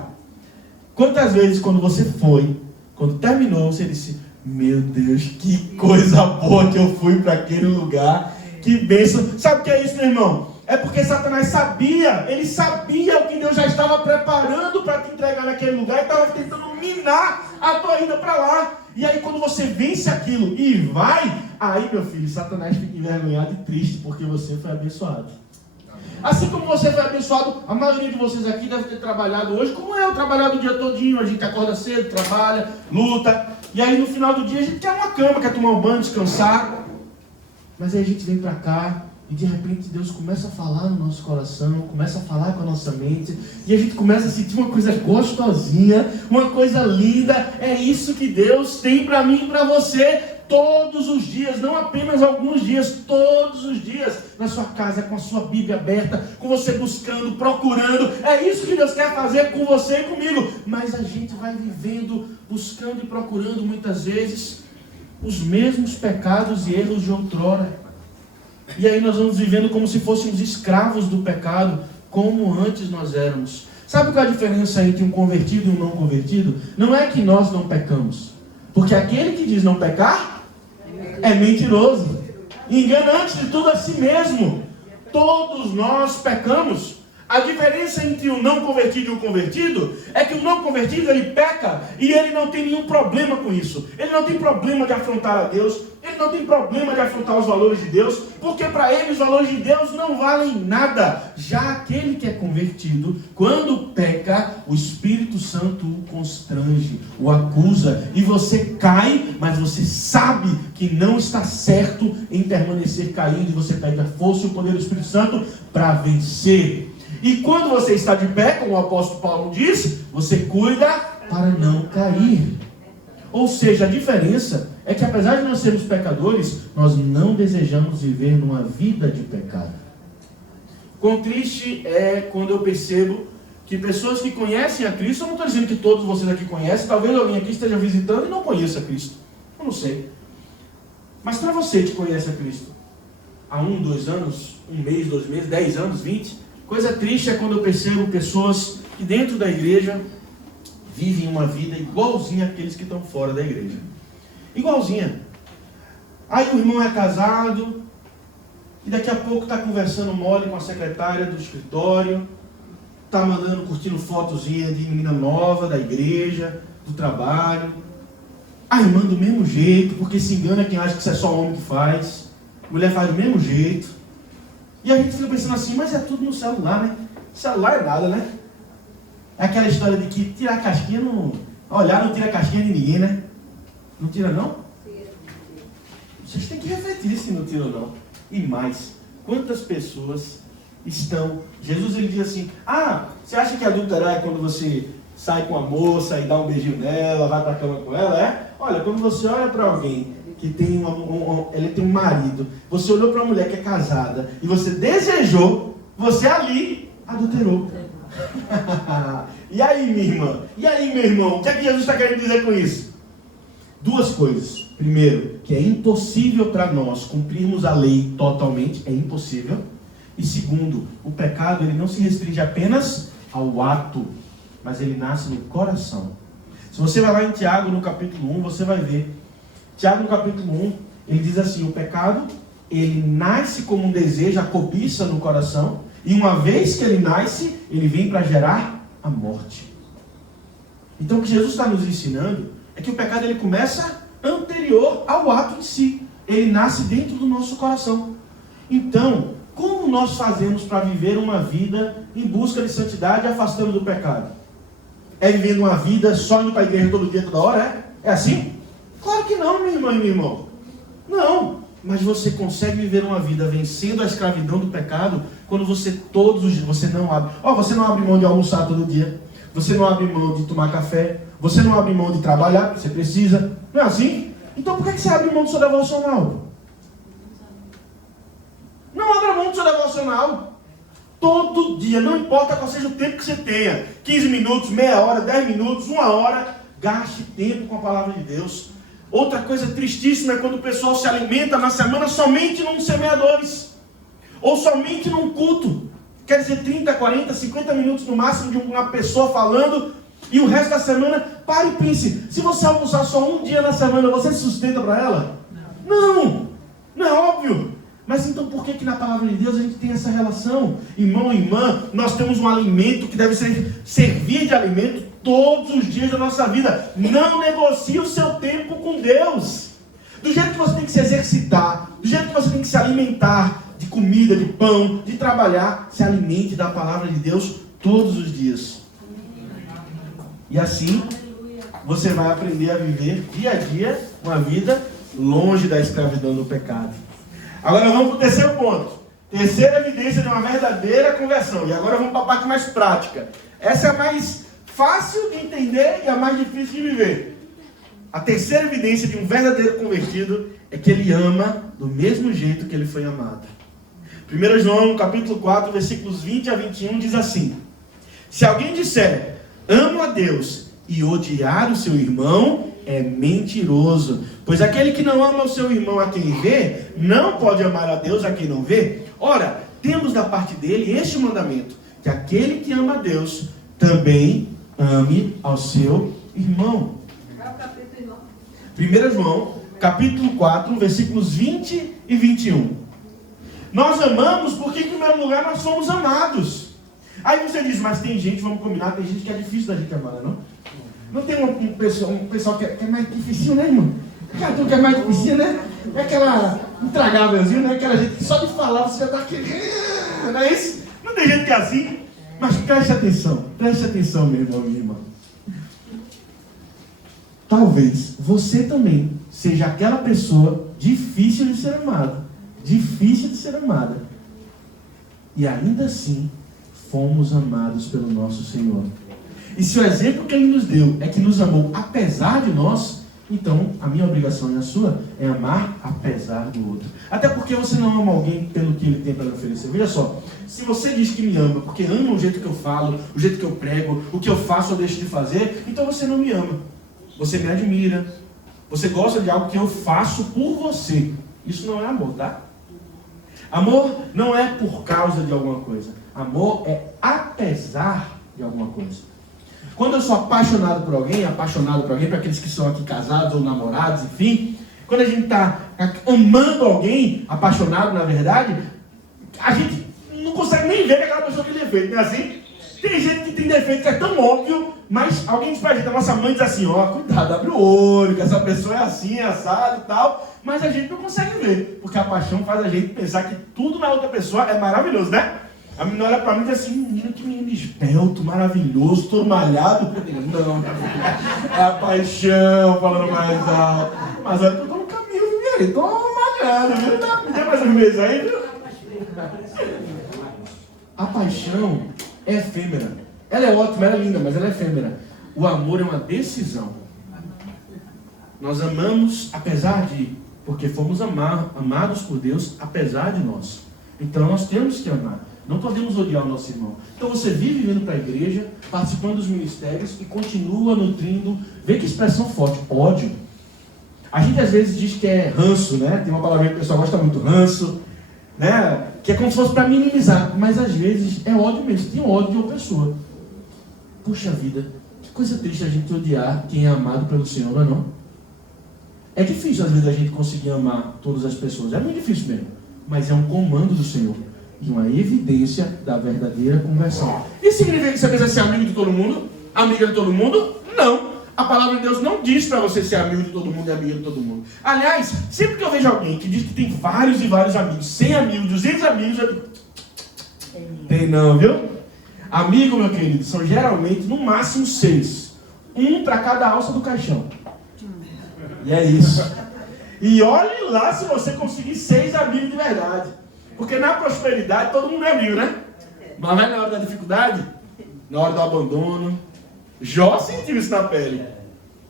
Quantas vezes quando você foi, quando terminou, você disse: meu Deus, que coisa boa que eu fui para aquele lugar. Que bênção. Sabe o que é isso, meu irmão? É porque Satanás sabia, ele sabia o que Deus já estava preparando para te entregar naquele lugar e estava tentando minar a tua ida para lá. E aí quando você vence aquilo e vai, aí, meu filho, Satanás fica envergonhado e triste porque você foi abençoado. Assim como você foi abençoado, a maioria de vocês aqui deve ter trabalhado hoje, como eu trabalhado o dia todinho. A gente acorda cedo, trabalha, luta, e aí no final do dia a gente quer uma cama, quer tomar um banho, descansar. Mas aí a gente vem para cá e de repente Deus começa a falar no nosso coração, começa a falar com a nossa mente, e a gente começa a sentir uma coisa gostosinha, uma coisa linda. É isso que Deus tem para mim e para você todos os dias, não apenas alguns dias, todos os dias, na sua casa, com a sua Bíblia aberta, com você buscando, procurando. É isso que Deus quer fazer com você e comigo. Mas a gente vai vivendo, buscando e procurando muitas vezes os mesmos pecados e erros de outrora. E aí nós vamos vivendo como se fôssemos escravos do pecado, como antes nós éramos. Sabe qual é a diferença entre um convertido e um não convertido? Não é que nós não pecamos, porque aquele que diz não pecar é mentiroso, engana antes de tudo a si mesmo. Todos nós pecamos. A diferença entre o não convertido e o convertido é que o não convertido, ele peca e ele não tem nenhum problema com isso. Ele não tem problema de afrontar a Deus, ele não tem problema de afrontar os valores de Deus, porque para ele os valores de Deus não valem nada. Já aquele que é convertido, quando peca, o Espírito Santo o constrange, o acusa, e você cai, mas você sabe que não está certo em permanecer caindo, e você pede a força e o poder do Espírito Santo para vencer. E quando você está de pé, como o apóstolo Paulo diz, você cuida para não cair. Ou seja, a diferença é que apesar de nós sermos pecadores, nós não desejamos viver numa vida de pecado. Quão triste é quando eu percebo que pessoas que conhecem a Cristo, eu não estou dizendo que todos vocês aqui conhecem, talvez alguém aqui esteja visitando e não conheça Cristo. Eu não sei. Mas para você que conhece a Cristo, há 1, 2 anos, 1 mês, 2 meses, 10 anos, 20... Coisa triste é quando eu percebo pessoas que dentro da igreja vivem uma vida igualzinha àqueles que estão fora da igreja. Igualzinha. Aí o irmão é casado, e daqui a pouco está conversando mole com a secretária do escritório, está mandando, curtindo fotozinha de menina nova da igreja, do trabalho. A irmã do mesmo jeito, porque se engana quem acha que isso é só homem que faz. Mulher faz do mesmo jeito. E a gente fica pensando assim, mas é tudo no celular, né? Celular é nada, né? É aquela história de que tirar a casquinha não... Olhar não tira a casquinha de ninguém, né? Não tira não? Vocês têm que refletir se não tira ou não. E mais, quantas pessoas estão... Jesus ele diz assim, você acha que adulterar é quando você sai com a moça e dá um beijinho nela, vai pra cama com ela? É? Olha, quando você olha para alguém que tem ele tem um marido, você olhou para uma mulher que é casada e você desejou, você ali adulterou. E aí, minha irmã? E aí, meu irmão? O que é que Jesus está querendo dizer com isso? Duas coisas. Primeiro, que é impossível para nós cumprirmos a lei totalmente, é impossível. E segundo, o pecado ele não se restringe apenas ao ato, mas ele nasce no coração. Se você vai lá em Tiago, no capítulo 1, você vai ver. Tiago, no capítulo 1, ele diz assim, o pecado, ele nasce como um desejo, a cobiça no coração, e uma vez que ele nasce, ele vem para gerar a morte. Então o que Jesus está nos ensinando é que o pecado ele começa anterior ao ato em si. Ele nasce dentro do nosso coração. Então, como nós fazemos para viver uma vida em busca de santidade e afastando do pecado? É vivendo uma vida só indo para a igreja todo dia, toda hora? É assim? Claro que não, minha irmã e meu irmão. Não. Mas você consegue viver uma vida vencendo a escravidão do pecado quando você todos os dias, você não abre mão de almoçar todo dia. Você não abre mão de tomar café. Você não abre mão de trabalhar, porque você precisa. Não é assim? Então por que você abre mão do seu devocional? Não abra mão do seu devocional. Todo dia, não importa qual seja o tempo que você tenha. 15 minutos, meia hora, 10 minutos, 1 hora. Gaste tempo com a palavra de Deus. Outra coisa tristíssima é quando o pessoal se alimenta na semana somente num semeadores. Ou somente num culto. Quer dizer, 30, 40, 50 minutos no máximo de uma pessoa falando. E o resto da semana, pare e pense. Se você almoçar só um dia na semana, você se sustenta para ela? Não. Não é óbvio. Mas então por que na palavra de Deus a gente tem essa relação? Irmão e irmã, nós temos um alimento que deve servir de alimento todos os dias da nossa vida. Não negocie o seu tempo com Deus. Do jeito que você tem que se exercitar, do jeito que você tem que se alimentar de comida, de pão, de trabalhar, se alimente da palavra de Deus todos os dias. E assim, você vai aprender a viver dia a dia uma vida longe da escravidão do pecado. Agora vamos para o terceiro ponto. Terceira evidência de uma verdadeira conversão. E agora vamos para a parte mais prática. Essa é a mais fácil de entender e a mais difícil de viver. A terceira evidência de um verdadeiro convertido é que ele ama do mesmo jeito que ele foi amado. 1 João, capítulo 4, versículos 20 a 21, diz assim: se alguém disser, amo a Deus, e odiar o seu irmão, é mentiroso. Pois aquele que não ama o seu irmão a quem vê, não pode amar a Deus a quem não vê. Ora, temos da parte dele este mandamento, que aquele que ama a Deus, também ame ao seu irmão. 1 João, capítulo 4, versículos 20 e 21. Nós amamos porque, em primeiro lugar, nós somos amados. Aí você diz, mas tem gente, vamos combinar, tem gente que é difícil da gente amar, não? Não tem um pessoal que é mais difícil, né, irmão? Cara, tu que é mais difícil, né? É aquela intragávelzinha, né? Aquela gente que só de falar você já tá aqui. Não é isso? Não tem gente que é assim. Mas preste atenção, meu irmão, minha irmã. Talvez você também seja aquela pessoa difícil de ser amada. Difícil de ser amada. E ainda assim, fomos amados pelo nosso Senhor. E se o exemplo que Ele nos deu é que nos amou apesar de nós, então a minha obrigação e a sua é amar apesar do outro. Até porque você não ama alguém pelo que ele tem para lhe oferecer. Veja só, se você diz que me ama porque ama o jeito que eu falo, o jeito que eu prego, o que eu faço ou deixo de fazer, então você não me ama. Você me admira. Você gosta de algo que eu faço por você. Isso não é amor, tá? Amor não é por causa de alguma coisa. Amor é apesar de alguma coisa. Quando eu sou apaixonado por alguém, para aqueles que são aqui casados ou namorados, enfim, quando a gente está amando alguém, apaixonado na verdade, a gente não consegue nem ver que aquela pessoa tem defeito, não é assim? Tem gente que tem defeito que é tão óbvio, mas alguém diz pra gente, a nossa mãe diz assim, ó, cuidado, abre o olho, que essa pessoa é assim, é assado e tal, mas a gente não consegue ver, porque a paixão faz a gente pensar que tudo na outra pessoa é maravilhoso, né? A menina olha pra mim e diz assim, menino, que menino esbelto, maravilhoso, todo malhado. Eu digo, não, é a paixão falando mais alto. Mas olha que eu tô no caminho, viu? Tô malhado, viu? Tem mais uns meses aí, viu? A paixão é efêmera. Ela é ótima, ela é linda, mas ela é efêmera. O amor é uma decisão. Nós amamos apesar de, porque fomos amados por Deus apesar de nós. Então nós temos que amar. Não podemos odiar o nosso irmão. Então você vive vindo para a igreja, participando dos ministérios e continua nutrindo. Vê que expressão forte, ódio. A gente às vezes diz que é ranço, né? Tem uma palavra que o pessoal gosta muito, ranço, né? Que é como se fosse para minimizar, mas às vezes é ódio mesmo. Tem ódio de uma pessoa. Puxa vida, que coisa triste a gente odiar quem é amado pelo Senhor, não é não? É difícil às vezes a gente conseguir amar todas as pessoas, é muito difícil mesmo, mas é um comando do Senhor e uma evidência da verdadeira conversão. Isso significa que você precisa ser amigo de todo mundo? Amiga de todo mundo? Não. A palavra de Deus não diz para você ser amigo de todo mundo e amiga de todo mundo. Aliás, sempre que eu vejo alguém que diz que tem vários e vários amigos, 100 amigos, 200 amigos, eu digo, tem não, viu? Amigo, meu querido, são geralmente no máximo 6. Um para cada alça do caixão. E é isso. E olhe lá se você conseguir 6 amigos de verdade. Porque na prosperidade todo mundo é amigo, né? Mas vai na hora da dificuldade, na hora do abandono. Jó sentiu isso na pele.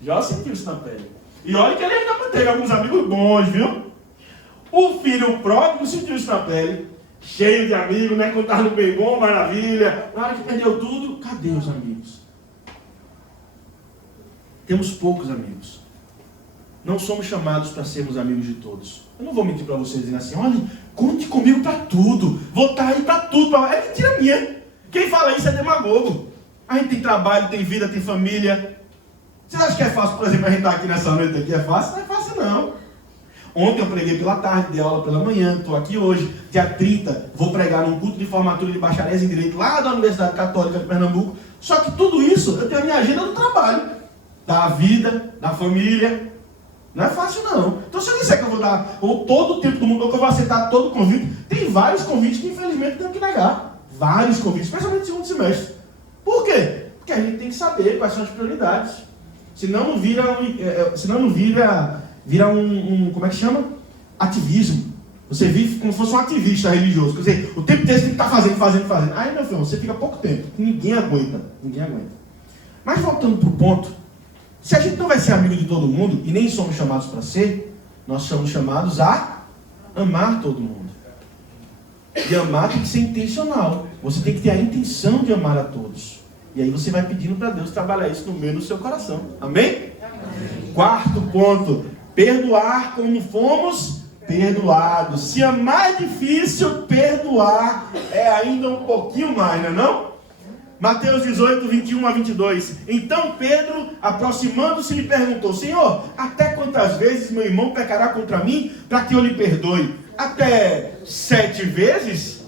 Jó sentiu isso na pele. E olha que ele ainda manteve alguns amigos bons, viu? O filho pródigo sentiu isso na pele. Cheio de amigos, né? Quando estava no bem bom, maravilha. Na hora que perdeu tudo, cadê os amigos? Temos poucos amigos. Não somos chamados para sermos amigos de todos. Eu não vou mentir para vocês dizendo assim, olha, conte comigo para tudo. Vou estar aí para tudo. É mentira minha. Quem fala isso é demagogo. A gente tem trabalho, tem vida, tem família. Vocês acham que é fácil, por exemplo, a gente estar aqui nessa noite aqui? É fácil? Não é fácil não. Ontem eu preguei pela tarde, dei aula pela manhã, estou aqui hoje, dia 30, vou pregar num culto de formatura de bacharéis em Direito lá da Universidade Católica de Pernambuco. Só que tudo isso, eu tenho a minha agenda do trabalho, da vida, da família. Não é fácil não. Então se eu disser que eu vou dar ou todo o tempo do mundo, ou que eu vou aceitar todo o convite, tem vários convites que infelizmente eu tenho que negar. Vários convites, especialmente no segundo semestre. Por quê? Porque a gente tem que saber quais são as prioridades. Senão não vira um como é que chama? Ativismo. Você vive como se fosse um ativista religioso. Quer dizer, o tempo inteiro você tem que estar fazendo. Aí, meu filho, você fica pouco tempo. Ninguém aguenta. Mas voltando para o ponto, se a gente não vai ser amigo de todo mundo, e nem somos chamados para ser, nós somos chamados a amar todo mundo. E amar tem que ser intencional. Você tem que ter a intenção de amar a todos. E aí você vai pedindo para Deus trabalhar isso no meio do seu coração. Amém? Quarto ponto. Perdoar como fomos perdoados. Se amar é difícil, perdoar é ainda um pouquinho mais, não é não? Mateus 18, 21 a 22. Então Pedro, aproximando-se, lhe perguntou, Senhor, até quantas vezes meu irmão pecará contra mim, para que eu lhe perdoe? Até 7 vezes?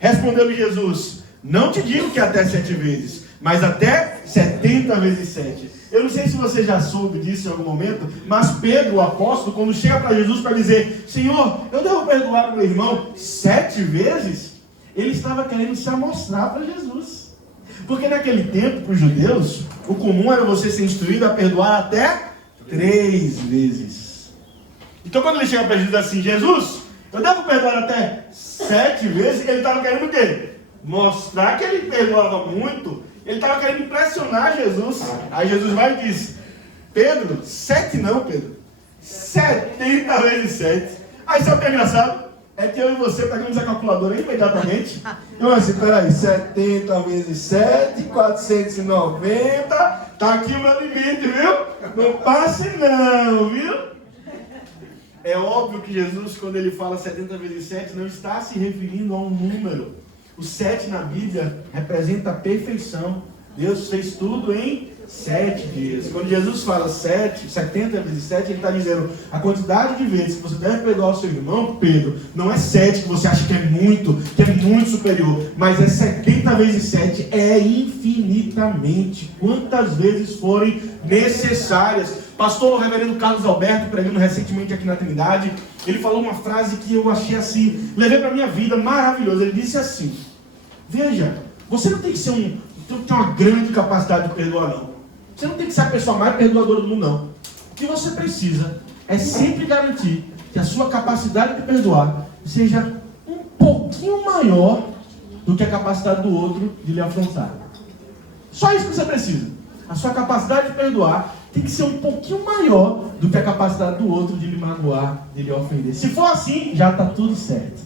Respondeu-lhe Jesus, não te digo que até 7 vezes, mas até 70 vezes 7. Eu não sei se você já soube disso em algum momento, mas Pedro, o apóstolo, quando chega para Jesus para dizer, Senhor, eu devo perdoar o meu irmão 7 vezes? Ele estava querendo se amostrar para Jesus. Porque naquele tempo, para os judeus, o comum era você ser instruído a perdoar até 3 vezes. Então quando ele chega para Jesus assim, Jesus, eu devo perdoar até 7 vezes? Ele estava querendo o quê? Mostrar que ele perdoava muito. Ele estava querendo impressionar Jesus. Aí Jesus vai e diz, Pedro, 7 não, Pedro. 70 vezes 7. Aí sabe o que é engraçado? É que eu e você pegamos a calculadora imediatamente. Eu assim, peraí, 70 vezes 7, 490. Tá aqui o meu limite, viu? Não passe não, viu? É óbvio que Jesus, quando ele fala 70 vezes 7, não está se referindo a um número. O 7 na Bíblia representa a perfeição, Deus fez tudo em 7 dias. Quando Jesus fala 70 vezes 7, ele está dizendo a quantidade de vezes que você deve perdoar o seu irmão, Pedro, não é 7 que você acha que é muito superior, mas é 70 vezes 7, é infinitamente, quantas vezes forem necessárias. Pastor reverendo Carlos Alberto, pregando recentemente aqui na Trindade, ele falou uma frase que eu achei assim, levei para a minha vida, maravilhosa. Ele disse assim: veja, você não tem que ter uma grande capacidade de perdoar, não. Você não tem que ser a pessoa mais perdoadora do mundo, não. O que você precisa é sempre garantir que a sua capacidade de perdoar seja um pouquinho maior do que a capacidade do outro de lhe afrontar. Só isso que você precisa. A sua capacidade de perdoar tem que ser um pouquinho maior do que a capacidade do outro de lhe magoar, de lhe ofender. Se for assim, já está tudo certo.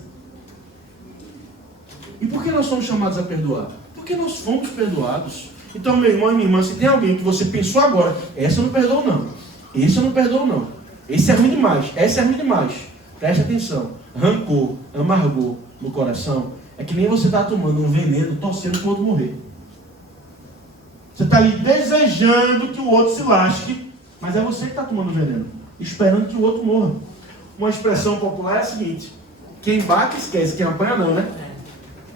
E por que nós somos chamados a perdoar? Porque nós fomos perdoados. Então, meu irmão e minha irmã, se tem alguém que você pensou agora, essa eu não perdoo não, esse eu não perdoo não, esse é ruim demais, essa é ruim demais, preste atenção. Rancor, amargor no coração é que nem você está tomando um veneno torcendo para o outro morrer. Você está ali desejando que o outro se lasque, mas é você que está tomando veneno, esperando que o outro morra. Uma expressão popular é a seguinte: quem bate esquece, quem apanha não, né?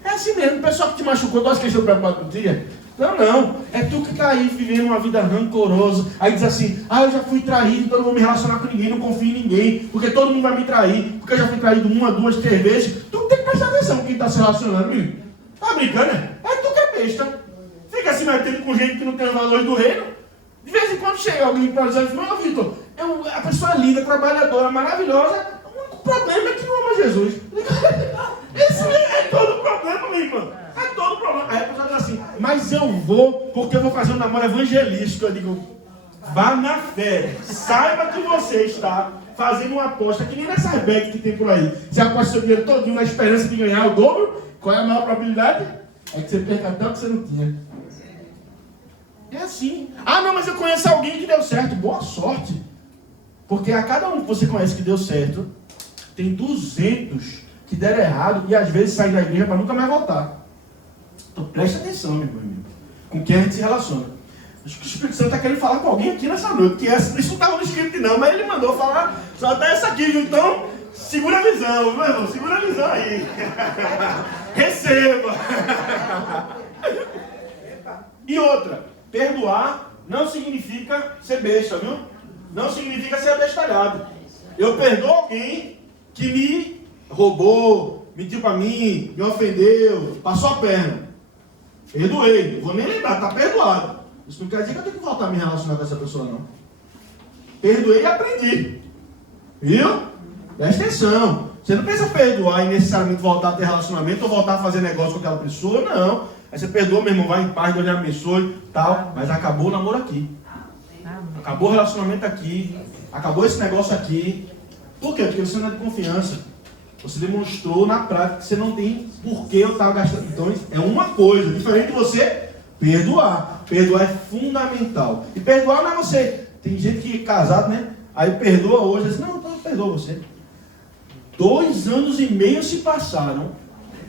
É assim mesmo, o pessoal que te machucou, tu acha que eles estão preocupados contigo? Não, é tu que está aí vivendo uma vida rancorosa, aí diz assim: eu já fui traído, então não vou me relacionar com ninguém, não confio em ninguém, porque todo mundo vai me trair, porque eu já fui traído 1, 2, 3 vezes. Tu tem que prestar atenção com quem está se relacionando, menino. Tá brincando, né? É tu que é besta. Fica se metendo com gente que não tem os valores do reino. De vez em quando chega alguém para dizer: não, Vitor, a pessoa é linda, trabalhadora, maravilhosa, o único problema é que não ama Jesus. Esse é todo o problema, meu irmão. É todo o problema. Aí a pessoa diz assim: mas eu vou, porque eu vou fazer um namoro evangelístico. Eu digo: vá na fé. Saiba que você está fazendo uma aposta, que nem nessa bet que tem por aí. Você aposta seu dinheiro todinho na esperança de ganhar o dobro. Qual é a maior probabilidade? É que você perca até o que você não tinha. É assim. Não, mas eu conheço alguém que deu certo. Boa sorte. Porque a cada um que você conhece que deu certo, tem 200 que deram errado e às vezes saem da igreja para nunca mais voltar. Então preste atenção, meu irmão, com quem a gente se relaciona. Acho que o Espírito Santo está querendo falar com alguém aqui nessa noite, que isso não estava no script não, mas ele mandou falar só até essa aqui, então segura a visão, meu irmão, segura a visão aí. Receba. E outra, perdoar não significa ser besta, viu? Não significa ser abestalhado. Eu perdoo alguém que me roubou, mentiu para mim, me ofendeu, passou a perna. Perdoei, não vou nem lembrar, está perdoado. Isso não quer dizer que eu tenho que voltar a me relacionar com essa pessoa, não. Perdoei e aprendi. Viu? Presta atenção. Você não precisa perdoar e necessariamente voltar a ter relacionamento ou voltar a fazer negócio com aquela pessoa, não. Aí você perdoa, meu irmão, vai em paz, Deus lhe abençoe, tal. Mas acabou o namoro aqui. Acabou o relacionamento aqui. Acabou esse negócio aqui. Por quê? Porque você não é de confiança. Você demonstrou na prática que você não tem por que eu estar gastando. Então é uma coisa, diferente de você perdoar. Perdoar é fundamental. E perdoar não é você. Tem gente que é casado, né? Aí perdoa hoje, diz: não, eu perdoo você. 2 anos e meio se passaram.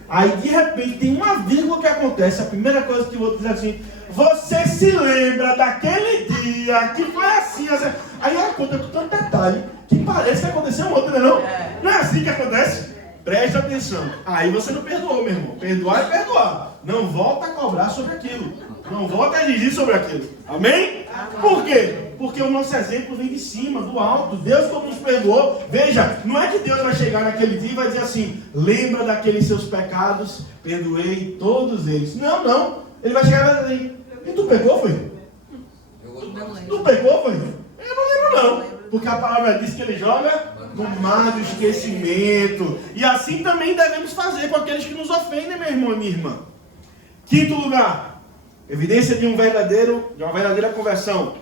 Aí de repente tem uma vírgula que acontece. A primeira coisa que o outro diz assim: você se lembra daquele dia que foi assim, assim. Aí ela conta com tanto detalhe que parece que aconteceu outro, né não? Não é assim que acontece? Preste atenção. Aí você não perdoou, meu irmão. Perdoar é perdoar. Não volta a cobrar sobre aquilo. Não volta a exigir sobre aquilo. Amém? Por quê? Porque o nosso exemplo vem de cima, do alto. Deus como nos perdoou. Veja, não é que Deus vai chegar naquele dia e vai dizer assim: lembra daqueles seus pecados, perdoei todos eles. Não, não. Ele vai chegar e vai dizer: e tu pecou, foi? Tu pecou, foi? Eu não lembro não. Porque a palavra diz que ele joga no mar do esquecimento. E assim também devemos fazer com aqueles que nos ofendem, meu irmão e minha irmã. Quinto lugar, evidência de uma verdadeira conversão.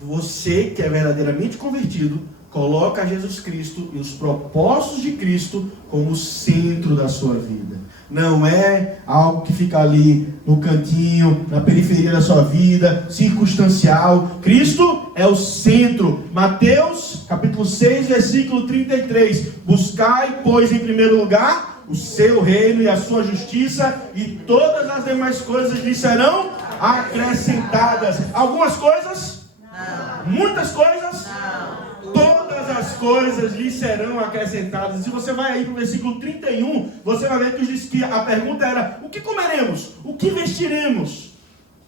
Você que é verdadeiramente convertido, coloca Jesus Cristo e os propósitos de Cristo como centro da sua vida. Não é algo que fica ali no cantinho, na periferia da sua vida, circunstancial. Cristo é o centro. Mateus, capítulo 6, versículo 33. Buscai, pois, em primeiro lugar, o seu reino e a sua justiça, e todas as demais coisas lhe serão acrescentadas. Algumas coisas? Não. Muitas coisas? Não. Todas as coisas lhe serão acrescentadas. Se você vai aí para o versículo 31, você vai ver que diz que a pergunta era: o que comeremos? O que vestiremos?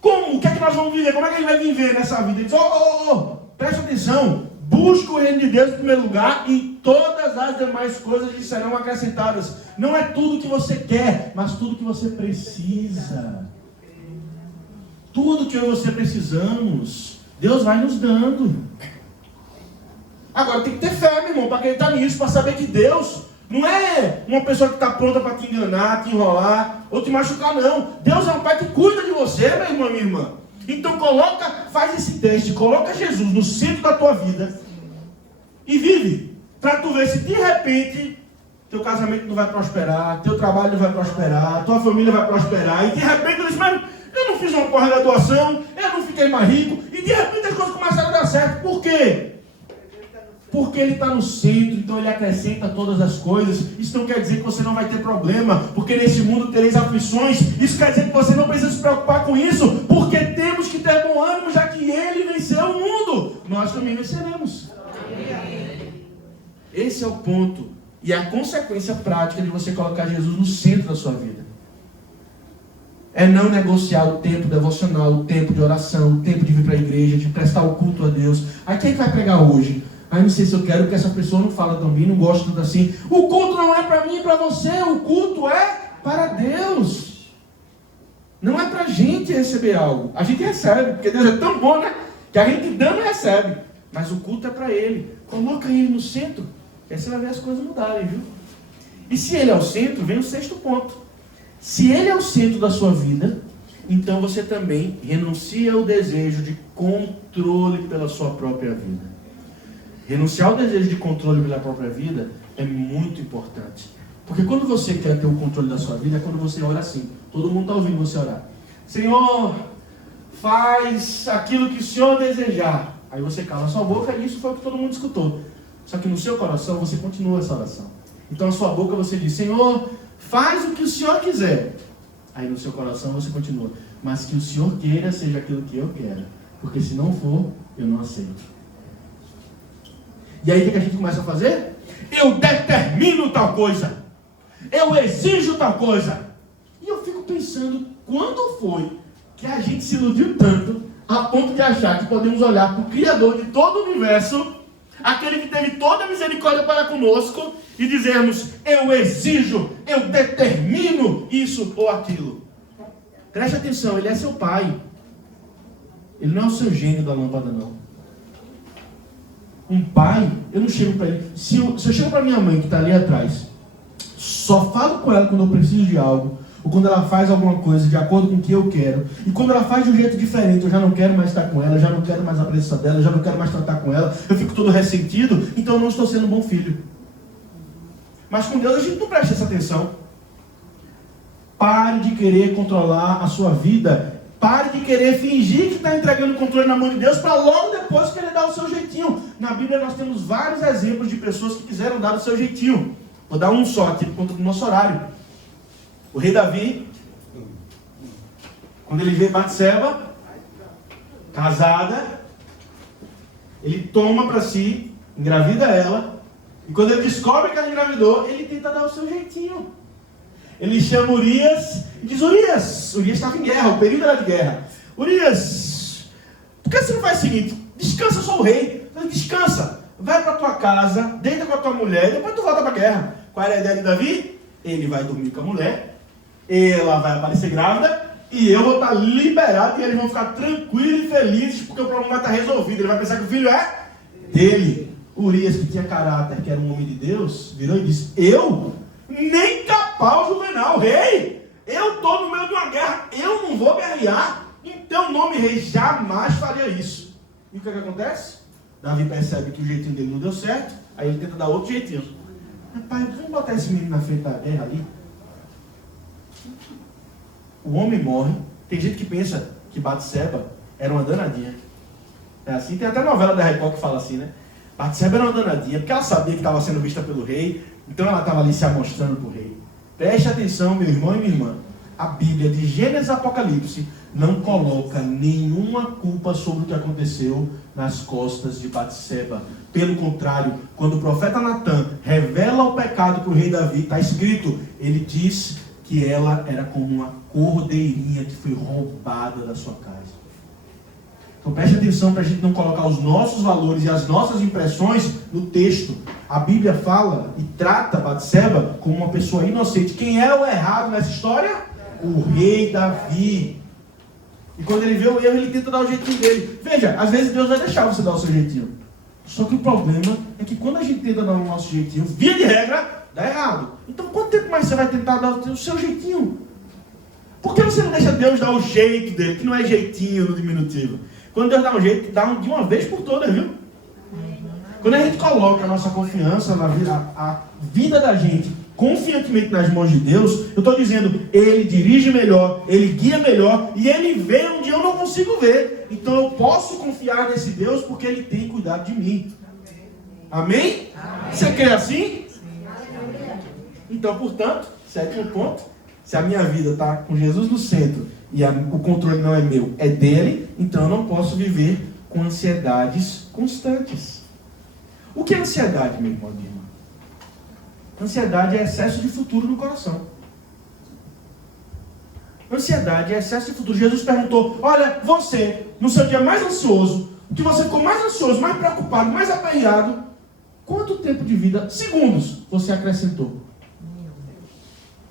Como? O que é que nós vamos viver? Como é que a gente vai viver nessa vida? Ele diz: preste atenção, busca o reino de Deus em primeiro lugar e todas as demais coisas lhe serão acrescentadas. Não é tudo que você quer, mas tudo que você precisa. Tudo que eu e você precisamos, Deus vai nos dando. Agora tem que ter fé, meu irmão, para acreditar nisso, para saber que Deus não é uma pessoa que está pronta para te enganar, te enrolar ou te machucar, não. Deus é um pai que cuida de você, meu irmão, minha irmã. Então faz esse teste, coloca Jesus no centro da tua vida e vive, para tu ver se de repente teu casamento não vai prosperar, teu trabalho não vai prosperar, tua família vai prosperar, e de repente tu diz: mas eu não fiz uma pós-graduação, eu não fiquei mais rico, e de repente as coisas começaram a dar certo. Por quê? Porque ele está no centro, então ele acrescenta todas as coisas. Isso não quer dizer que você não vai ter problema, porque nesse mundo tereis aflições. Isso quer dizer que você não precisa se preocupar com isso, porque temos que ter bom ânimo, já que ele venceu o mundo, nós também venceremos. Esse é o ponto, e a consequência prática de você colocar Jesus no centro da sua vida. É não negociar o tempo devocional, o tempo de oração, o tempo de vir para a igreja, de prestar o culto a Deus. Aí quem vai pregar hoje? Aí não sei se eu quero, porque essa pessoa não fala tão bem, não gosta tudo assim. O culto não é para mim e para você, o culto é para Deus. Não é para a gente receber algo. A gente recebe, porque Deus é tão bom, né? Que a gente dando recebe. Mas o culto é para Ele. Coloca Ele no centro, que aí você vai ver as coisas mudarem, viu? E se Ele é o centro, vem o sexto ponto. Se Ele é o centro da sua vida, então você também renuncia ao desejo de controle pela sua própria vida. Renunciar ao desejo de controle pela própria vida é muito importante. Porque quando você quer ter o controle da sua vida, é quando você ora assim. Todo mundo está ouvindo você orar: Senhor, faz aquilo que o Senhor desejar. Aí você cala a sua boca e isso foi o que todo mundo escutou. Só que no seu coração você continua essa oração. Então a sua boca você diz: Senhor, faz o que o Senhor quiser. Aí no seu coração você continua: mas que o Senhor queira seja aquilo que eu quero. Porque se não for, eu não aceito. E aí o que a gente começa a fazer? Eu determino tal coisa. Eu exijo tal coisa. E eu fico pensando, quando foi que a gente se iludiu tanto a ponto de achar que podemos olhar para o Criador de todo o universo, aquele que teve toda a misericórdia para conosco, e dizermos: eu exijo, eu determino isso ou aquilo. Preste atenção, Ele é seu pai. Ele não é o seu gênio da lâmpada, não. Um pai, eu não chego para ele. Se eu chego para minha mãe que está ali atrás, só falo com ela quando eu preciso de algo, ou quando ela faz alguma coisa de acordo com o que eu quero, e quando ela faz de um jeito diferente, eu já não quero mais estar com ela, já não quero mais a presença dela, já não quero mais tratar com ela, eu fico todo ressentido, então eu não estou sendo um bom filho. Mas com Deus a gente não presta essa atenção. Pare de querer controlar a sua vida. Pare de querer fingir que está entregando o controle na mão de Deus para logo depois querer dar o seu jeitinho. Na Bíblia nós temos vários exemplos de pessoas que quiseram dar o seu jeitinho. Vou dar um só aqui por conta do nosso horário. O rei Davi, quando ele vê Batseba casada, ele toma para si, engravida ela, e quando ele descobre que ela engravidou, ele tenta dar o seu jeitinho. Ele chama Urias e diz: Urias estava em guerra, o período era de guerra. Urias, por que você não faz o seguinte? Descansa, eu sou o rei. Ele: descansa, vai para tua casa, deita com a tua mulher, e depois tu volta para a guerra. Qual era a ideia de Davi? Ele vai dormir com a mulher, ela vai aparecer grávida, e eu vou estar liberado, e eles vão ficar tranquilos e felizes, porque o problema vai estar resolvido. Ele vai pensar que o filho é dele. Urias, que tinha caráter, que era um homem de Deus, virou e disse: eu? Nem capaz, Juvenal, rei, eu estou no meio de uma guerra, eu não vou guerrear, então nome rei jamais faria isso. E o que acontece? Davi percebe que o jeitinho dele não deu certo, aí ele tenta dar outro jeitinho. Rapaz, vamos botar esse menino na frente da guerra ali. O homem morre. Tem gente que pensa que Batseba era uma danadinha. É assim, tem até novela da Record que fala assim, né? Batseba era uma danadinha, porque ela sabia que estava sendo vista pelo rei, então ela estava ali se amostrando para o rei. Preste atenção, meu irmão e minha irmã. a Bíblia, de Gênesis a Apocalipse, não coloca nenhuma culpa sobre o que aconteceu nas costas de Batseba. Pelo contrário, quando o profeta Natan revela o pecado para o rei Davi, está escrito, ele diz que ela era como uma cordeirinha que foi roubada da sua casa. Então preste atenção para a gente não colocar os nossos valores e as nossas impressões no texto. A Bíblia fala e trata Batseba como uma pessoa inocente. Quem é o errado nessa história? O rei Davi. E quando ele vê o erro, ele tenta dar o jeitinho dele. Veja, às vezes Deus vai deixar você dar o seu jeitinho. Só que o problema é que quando a gente tenta dar o nosso jeitinho, via de regra, dá errado. Então quanto tempo mais você vai tentar dar o seu jeitinho? Por que você não deixa Deus dar o jeito dele? Que não é jeitinho no diminutivo. Quando Deus dá um jeito, dá de uma vez por todas, viu? Quando a gente coloca a nossa confiança na vida, a vida da gente confiantemente nas mãos de Deus, eu estou dizendo, Ele dirige melhor, Ele guia melhor e Ele vê onde eu não consigo ver. Então eu posso confiar nesse Deus porque Ele tem cuidado de mim. Amém? Amém. Você crê assim? Então, portanto, sétimo ponto, se a minha vida está com Jesus no centro e o controle não é meu, é dele, então eu não posso viver com ansiedades constantes. O que é ansiedade, meu irmão e minha irmã? Ansiedade é excesso de futuro no coração. Ansiedade é excesso de futuro. Jesus perguntou, olha, você, no seu dia mais ansioso, que você ficou mais ansioso, mais preocupado, mais aperreado, quanto tempo de vida, segundos, você acrescentou?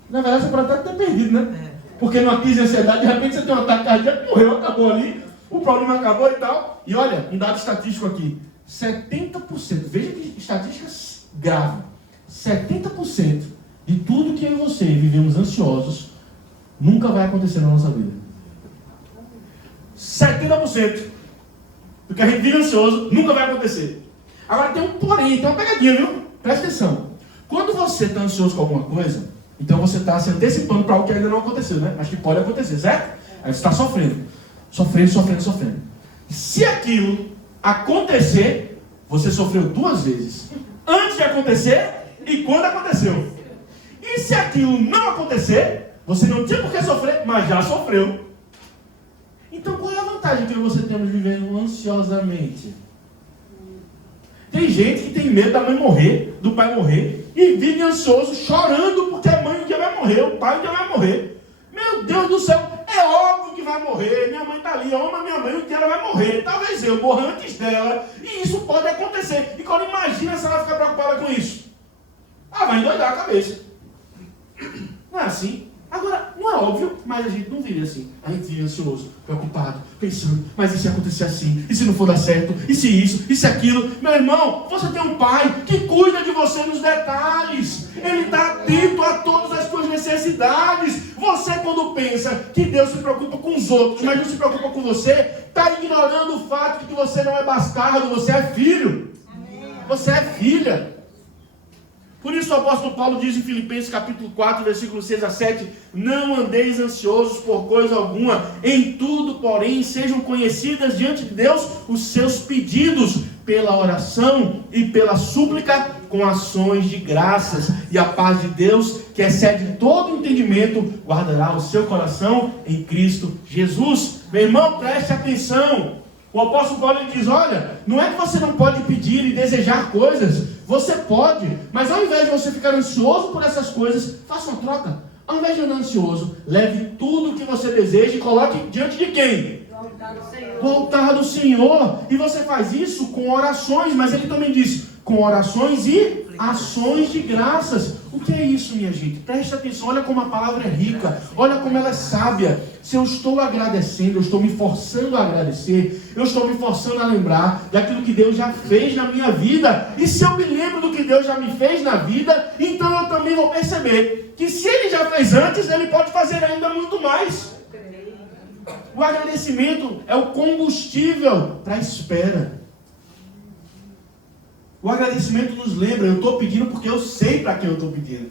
Na verdade, você pode até ter perdido, né? Porque numa crise de ansiedade, de repente você tem um ataque cardíaco, morreu, acabou ali, o problema acabou e tal. E olha, um dado estatístico aqui, 70%, veja que estatísticas graves, 70% de tudo que eu e você vivemos ansiosos, nunca vai acontecer na nossa vida. 70% do que a gente vive ansioso, nunca vai acontecer. Agora tem um porém, tem uma pegadinha, viu? Presta atenção. Quando você está ansioso com alguma coisa, então você está se antecipando para algo que ainda não aconteceu, né? Mas que pode acontecer, certo? Aí você está sofrendo. Sofrendo. Se aquilo acontecer, você sofreu 2 vezes. Antes de acontecer e quando aconteceu. E se aquilo não acontecer, você não tinha por que sofrer, mas já sofreu. Então qual é a vantagem que você temos vivendo ansiosamente? Tem gente que tem medo da mãe morrer, do pai morrer, e vive ansioso, chorando porque a mãe um dia vai morrer, o pai um dia vai morrer. Meu Deus do céu, é óbvio que vai morrer, minha mãe está ali, eu amo a minha mãe, um dia ela vai morrer, talvez eu morra antes dela, e isso pode acontecer. E quando imagina se ela ficar preocupada com isso? Ela vai endoidar a cabeça. Não é assim? Agora, não é óbvio, mas a gente não vive assim. A gente vive ansioso, preocupado, pensando, mas e se acontecer assim? E se não for dar certo? E se isso? E se aquilo? Meu irmão, você tem um pai que cuida de você nos detalhes. Ele está atento a todas as suas necessidades. Você, quando pensa que Deus se preocupa com os outros, mas não se preocupa com você, está ignorando o fato de que você não é bastardo, você é filho. Você é filha. Por isso o apóstolo Paulo diz em Filipenses capítulo 4, versículo 6 a 7, não andeis ansiosos por coisa alguma, em tudo, porém, sejam conhecidas diante de Deus os seus pedidos, pela oração e pela súplica, com ações de graças, e a paz de Deus, que excede todo entendimento, guardará o seu coração em Cristo Jesus. Meu irmão, preste atenção. O apóstolo Paulo ele diz, olha, não é que você não pode pedir e desejar coisas, você pode, mas ao invés de você ficar ansioso por essas coisas, faça uma troca. Ao invés de andar ansioso, leve tudo o que você deseja e coloque diante de quem? Do altar do Senhor. E você faz isso com orações, mas ele também diz, com orações e ações de graças. O que é isso, minha gente? Preste atenção, olha como a palavra é rica, olha como ela é sábia. Se eu estou agradecendo, eu estou me forçando a agradecer, eu estou me forçando a lembrar daquilo que Deus já fez na minha vida. E se eu me lembro do que Deus já me fez na vida, então eu também vou perceber que se Ele já fez antes, Ele pode fazer ainda muito mais. O agradecimento é o combustível para a espera. O agradecimento nos lembra, eu estou pedindo porque eu sei para quem eu estou pedindo.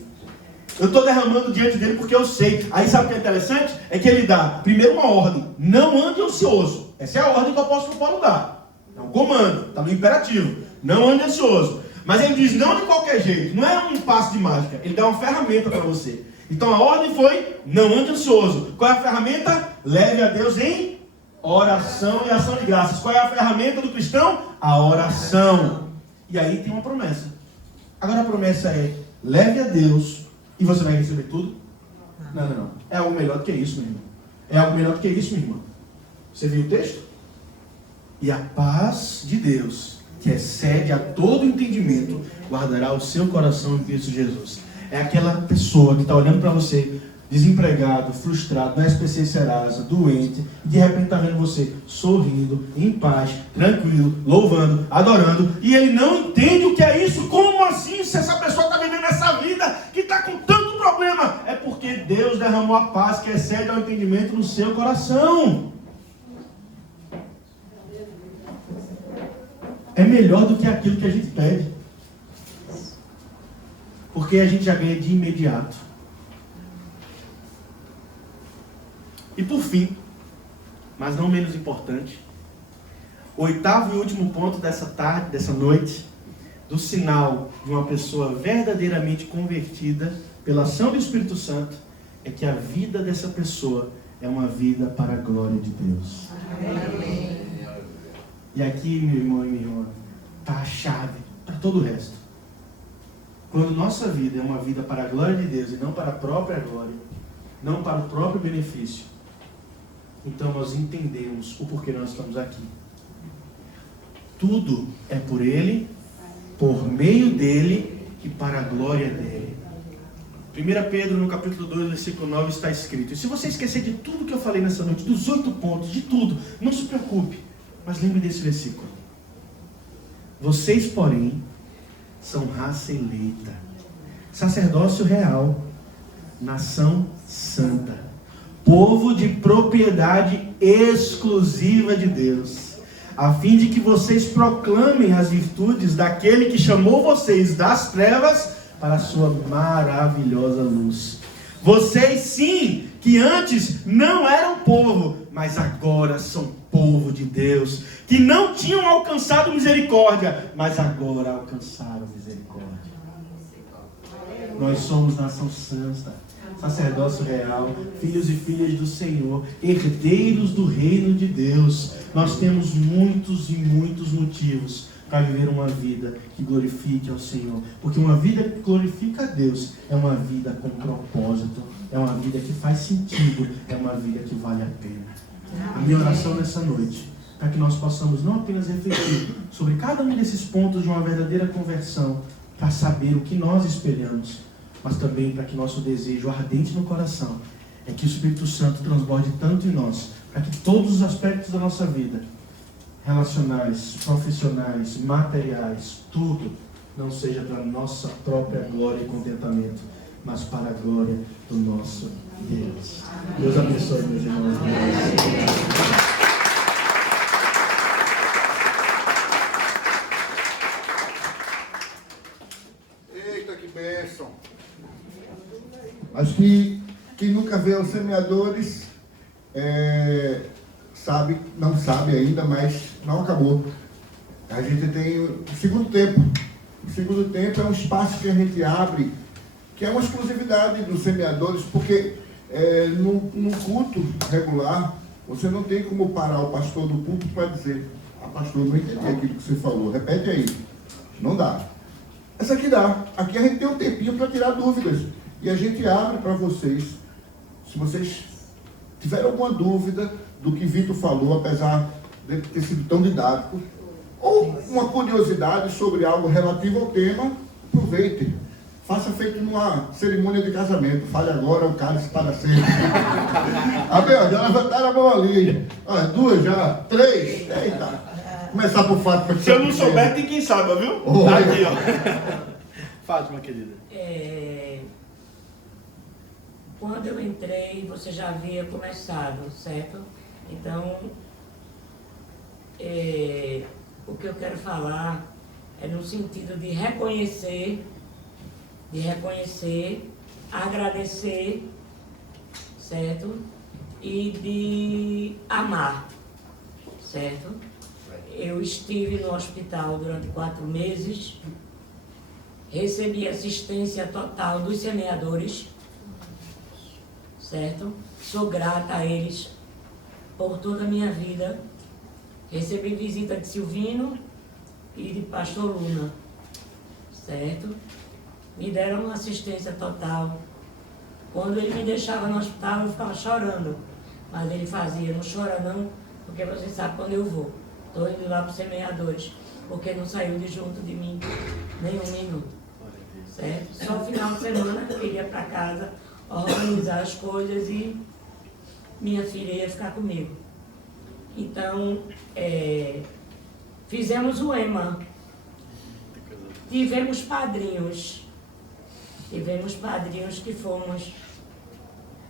Eu estou derramando diante dele porque eu sei. Aí sabe o que é interessante? É que ele dá, primeiro, uma ordem. Não ande ansioso. Essa é a ordem que o apóstolo Paulo dá. É um comando, está no imperativo. Não ande ansioso. Mas ele diz, não de qualquer jeito. Não é um passo de mágica. Ele dá uma ferramenta para você. Então a ordem foi, não ande ansioso. Qual é a ferramenta? Leve a Deus em oração e ação de graças. Qual é a ferramenta do cristão? A oração. E aí tem uma promessa. Agora a promessa é, leve a Deus e você vai receber tudo? Não. É algo melhor do que isso, meu irmão. É algo melhor do que isso, minha irmã. Você viu o texto? E a paz de Deus, que excede a todo entendimento, guardará o seu coração em Cristo Jesus. É aquela pessoa que está olhando para você, desempregado, frustrado, na SPC Serasa, doente, e de repente está vendo você sorrindo, em paz, tranquilo, louvando, adorando, e ele não entende o que é isso. Como assim? Se essa pessoa está vivendo essa vida que está com tanto problema, é porque Deus derramou a paz que excede ao entendimento no seu coração. É melhor do que aquilo que a gente pede, porque a gente já ganha de imediato. E por fim, mas não menos importante, o oitavo e último ponto dessa tarde, dessa noite, do sinal de uma pessoa verdadeiramente convertida pela ação do Espírito Santo, é que a vida dessa pessoa é uma vida para a glória de Deus. Amém. E aqui, meu irmão e minha irmã, está a chave para todo o resto. Quando nossa vida é uma vida para a glória de Deus e não para a própria glória, não para o próprio benefício, então nós entendemos o porquê nós estamos aqui. Tudo é por Ele, por meio dEle e para a glória dEle. 1 Pedro, no capítulo 2, versículo 9, está escrito: e se você esquecer de tudo que eu falei nessa noite, dos 8 pontos, de tudo, não se preocupe, mas lembre desse versículo. Vocês, porém, são raça eleita, sacerdócio real, nação santa, povo de propriedade exclusiva de Deus, a fim de que vocês proclamem as virtudes daquele que chamou vocês das trevas para a sua maravilhosa luz. Vocês, sim, que antes não eram povo, mas agora são povo de Deus, que não tinham alcançado misericórdia, mas agora alcançaram misericórdia. Nós somos nação santa, sacerdócio real, filhos e filhas do Senhor, herdeiros do reino de Deus. Nós temos muitos e muitos motivos para viver uma vida que glorifique ao Senhor, porque uma vida que glorifica a Deus é uma vida com propósito, é uma vida que faz sentido, é uma vida que vale a pena. A minha oração nessa noite, para que nós possamos não apenas refletir sobre cada um desses pontos de uma verdadeira conversão, para saber o que nós espelhamos, mas também para que nosso desejo ardente no coração é que o Espírito Santo transborde tanto em nós, para que todos os aspectos da nossa vida, relacionais, profissionais, materiais, tudo, não seja para a nossa própria glória e contentamento, mas para a glória do nosso Deus. Deus abençoe, meus irmãos. Eita, que bênção! Acho que quem nunca vê os semeadores não sabe ainda, mas não acabou. A gente tem o segundo tempo. O segundo tempo é um espaço que a gente abre, que é uma exclusividade dos semeadores, porque no culto regular, você não tem como parar o pastor do púlpito para dizer: pastor, não entendi aquilo que você falou, repete aí. Não dá. Essa aqui dá. Aqui a gente tem um tempinho para tirar dúvidas. E a gente abre para vocês. Se vocês tiverem alguma dúvida do que Vitor falou, apesar de ter sido tão didático, ou uma curiosidade sobre algo relativo ao tema, aproveite. Faça feito numa cerimônia de casamento. Fale agora, o cálice para sempre. Abel, já levantaram a mão ali. Olha, 2 já, 3. Eita. Começar por Fátima. Se eu não souber, tem quem saiba, viu? Tá aqui, ó. Fátima, querida. Quando eu entrei, você já havia começado, certo? Então, o que eu quero falar é no sentido de reconhecer, agradecer, certo? E de amar, certo? Eu estive no hospital durante 4 meses, recebi assistência total dos semeadores, certo? Sou grata a eles por toda a minha vida. Recebi visita de Silvino e de Pastor Luna, certo? Me deram uma assistência total. Quando ele me deixava no hospital, eu ficava chorando. Mas ele fazia, não chora não, porque você sabe quando eu vou. Estou indo lá para os semeadores, porque não saiu de junto de mim nem um minuto, certo? Só no final de semana eu queria para casa, organizar as coisas e minha filha ia ficar comigo. Então, fizemos o EMA. Tivemos padrinhos que fomos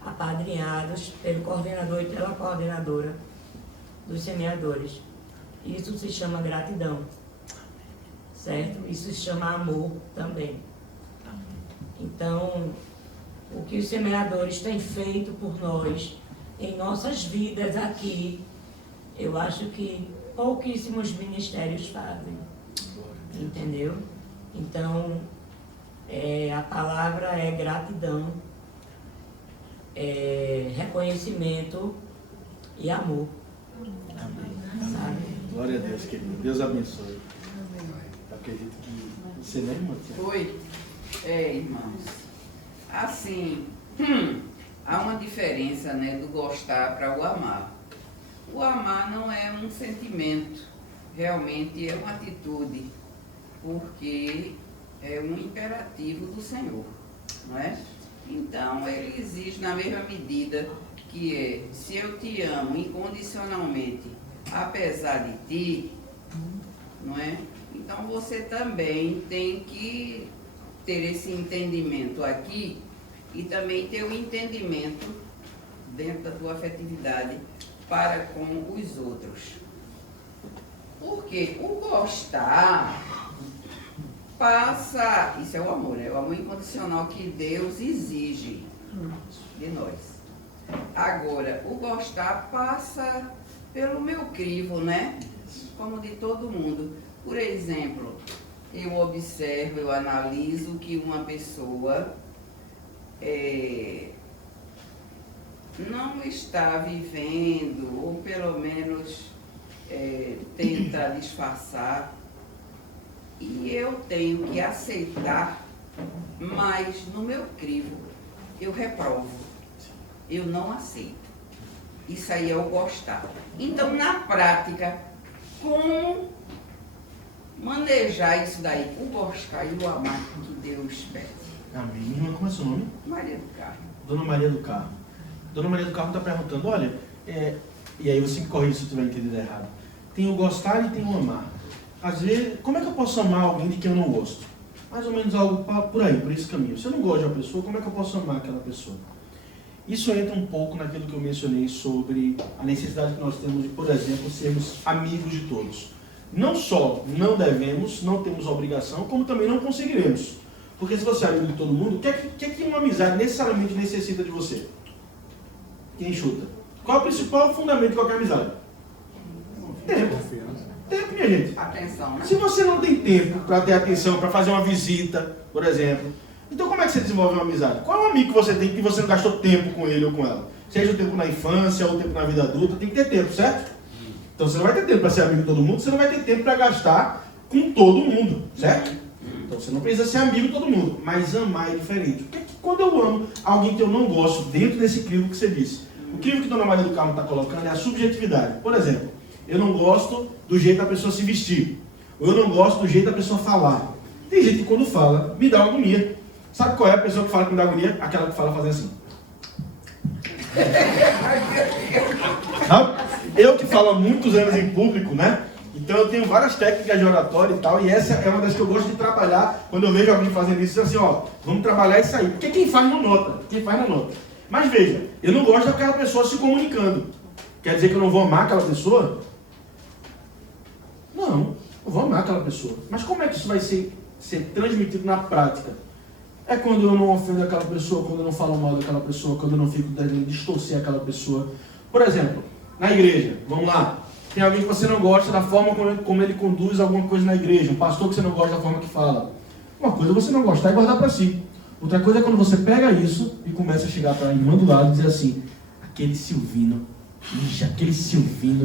apadrinhados pelo coordenador e pela coordenadora dos semeadores. Isso se chama gratidão, certo? Isso se chama amor também. Então, o que os semeadores têm feito por nós, em nossas vidas aqui, eu acho que pouquíssimos ministérios fazem, entendeu? Então, a palavra é gratidão, reconhecimento e amor. Amém. Sabe? Glória a Deus, querido. Deus abençoe. Eu acredito que você, né, irmã? Foi. Irmãos. Assim, há uma diferença, né, do gostar para o amar. O amar não é um sentimento, realmente é uma atitude, porque é um imperativo do Senhor, não é? Então, ele exige na mesma medida que se eu te amo incondicionalmente, apesar de ti, não é? Então, você também tem que ter esse entendimento aqui e também ter o entendimento dentro da tua afetividade para com os outros. Porque o gostar passa, isso é o amor, né? O amor incondicional que Deus exige de nós. Agora, o gostar passa pelo meu crivo, né? Como de todo mundo. Por exemplo, eu observo, eu analiso que uma pessoa não está vivendo, ou pelo menos tenta disfarçar, e eu tenho que aceitar, mas no meu crivo eu reprovo, eu não aceito. Isso aí é o gostar. Então, na prática, como manejar isso daí, o gostar e o amar que Deus pede? Amém. Irmã, como é seu nome? Maria do Carmo. Dona Maria do Carmo. Dona Maria do Carmo está perguntando, olha, e aí você me corrige se eu tiver entendido errado. Tem o gostar e tem o amar. Às vezes, como é que eu posso amar alguém de quem eu não gosto? Mais ou menos algo por aí, por esse caminho. Se eu não gosto de uma pessoa, como é que eu posso amar aquela pessoa? Isso entra um pouco naquilo que eu mencionei sobre a necessidade que nós temos de, por exemplo, sermos amigos de todos. Não só não devemos, não temos obrigação, como também não conseguiremos. Porque se você é amigo de todo mundo, o que é que uma amizade necessariamente necessita de você? Quem chuta? Qual é o principal fundamento de qualquer amizade? Tempo. Tempo, minha gente. Atenção, né? Se você não tem tempo para ter atenção, para fazer uma visita, por exemplo, então como é que você desenvolve uma amizade? Qual é o amigo que você tem que você não gastou tempo com ele ou com ela? Seja o tempo na infância ou o tempo na vida adulta, tem que ter tempo, certo? Então você não vai ter tempo para ser amigo de todo mundo, você não vai ter tempo para gastar com todo mundo, certo? Então você não precisa ser amigo de todo mundo, mas amar é diferente. Porque quando eu amo alguém que eu não gosto, dentro desse crivo que você disse, o crivo que Dona Maria do Carmo está colocando é a subjetividade. Por exemplo, eu não gosto do jeito da pessoa se vestir, ou eu não gosto do jeito da pessoa falar. Tem gente que quando fala, me dá uma agonia. Sabe qual é a pessoa que fala que me dá agonia? Aquela que fala fazendo assim. Eu que falo há muitos anos em público, né? Então eu tenho várias técnicas de oratória e tal, e essa é uma das que eu gosto de trabalhar quando eu vejo alguém fazendo isso, assim, ó, vamos trabalhar isso aí. Porque quem faz não nota, Mas veja, eu não gosto daquela pessoa se comunicando. Quer dizer que eu não vou amar aquela pessoa? Não, eu vou amar aquela pessoa. Mas como é que isso vai ser transmitido na prática? É quando eu não ofendo aquela pessoa, quando eu não falo mal daquela pessoa, quando eu não fico tentando distorcer aquela pessoa. Por exemplo, na igreja, vamos lá, tem alguém que você não gosta da forma como ele conduz alguma coisa na igreja, um pastor que você não gosta da forma que fala. Uma coisa você não gostar e guardar para si. Outra coisa é quando você pega isso e começa a chegar para a irmã do lado e dizer assim, aquele Silvino,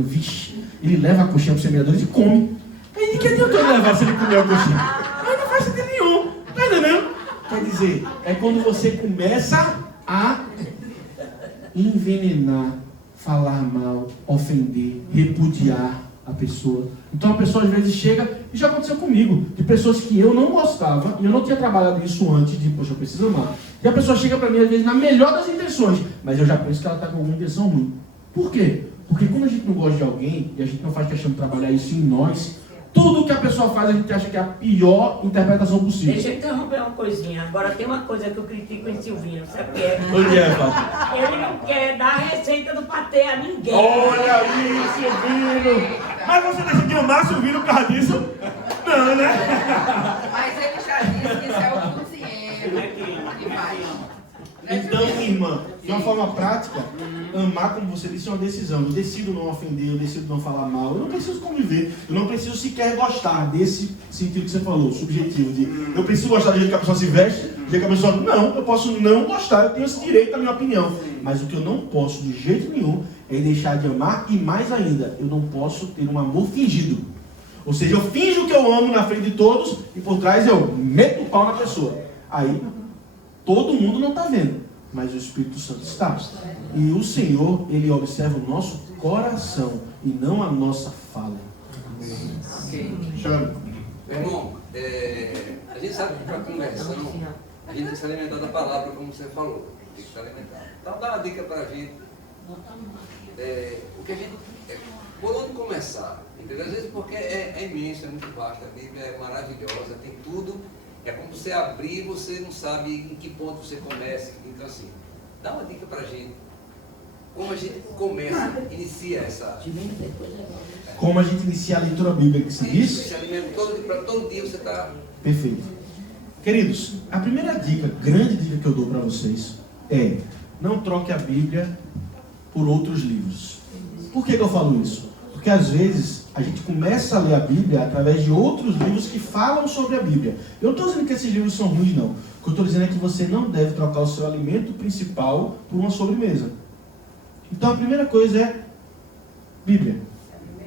vixe, ele leva a coxinha para o semeador e come. Aí de que adianta ele levar se ele comer a coxinha? Aí não faz sentido nenhum, tá entendendo? Quer dizer, é quando você começa a envenenar, falar mal, ofender, repudiar a pessoa. Então a pessoa às vezes chega, e já aconteceu comigo, de pessoas que eu não gostava, e eu não tinha trabalhado isso antes de, poxa, eu preciso amar. E a pessoa chega para mim às vezes na melhor das intenções, mas eu já penso que ela está com alguma intenção ruim. Por quê? Porque quando a gente não gosta de alguém, e a gente não faz questão de trabalhar isso em nós, tudo que a pessoa faz a gente acha que é a pior interpretação possível. Deixa eu interromper uma coisinha. Agora tem uma coisa que eu critico em Silvinho, sabe o que é? Onde é, Fábio? Ele não quer dar receita do patê a ninguém. Olha aí, Silvino! Mas você deixa de amar Silvino por causa disso? Não, né? Mas ele já disse que isso é o cozinheiro que vai. Então, irmã, de uma forma prática, amar, como você disse, é uma decisão. Eu decido não ofender, eu decido não falar mal. Eu não preciso conviver, eu não preciso sequer gostar desse sentido que você falou, subjetivo. De eu preciso gostar do jeito que a pessoa se veste, do jeito que a pessoa... Não, eu posso não gostar, eu tenho esse direito à minha opinião. Mas o que eu não posso de jeito nenhum é deixar de amar e, mais ainda, eu não posso ter um amor fingido. Ou seja, eu finjo que eu amo na frente de todos e por trás eu meto o pau na pessoa. Aí, todo mundo não está vendo, mas o Espírito Santo está. E o Senhor, Ele observa o nosso coração e não a nossa fala. Ok. Chame. Irmão, a gente sabe que para a conversão, a gente tem que se alimentar da palavra, como você falou. Tem que se alimentar. Então dá uma dica para a gente. O que a gente... por onde começar? Entendeu? Às vezes porque é imenso, é muito vasto, a Bíblia é maravilhosa, tem tudo. É como você abrir, você não sabe em que ponto você começa. Então assim, dá uma dica pra gente. Como a gente começa, inicia essa... Como a gente inicia a leitura bíblica que se diz? Se alimenta todo dia você está... Perfeito. Queridos, a primeira dica, grande dica que eu dou para vocês é: não troque a Bíblia por outros livros. Por que eu falo isso? Porque às vezes a gente começa a ler a Bíblia através de outros livros que falam sobre a Bíblia. Eu não estou dizendo que esses livros são ruins, não. O que eu estou dizendo é que você não deve trocar o seu alimento principal por uma sobremesa. Então a primeira coisa é Bíblia.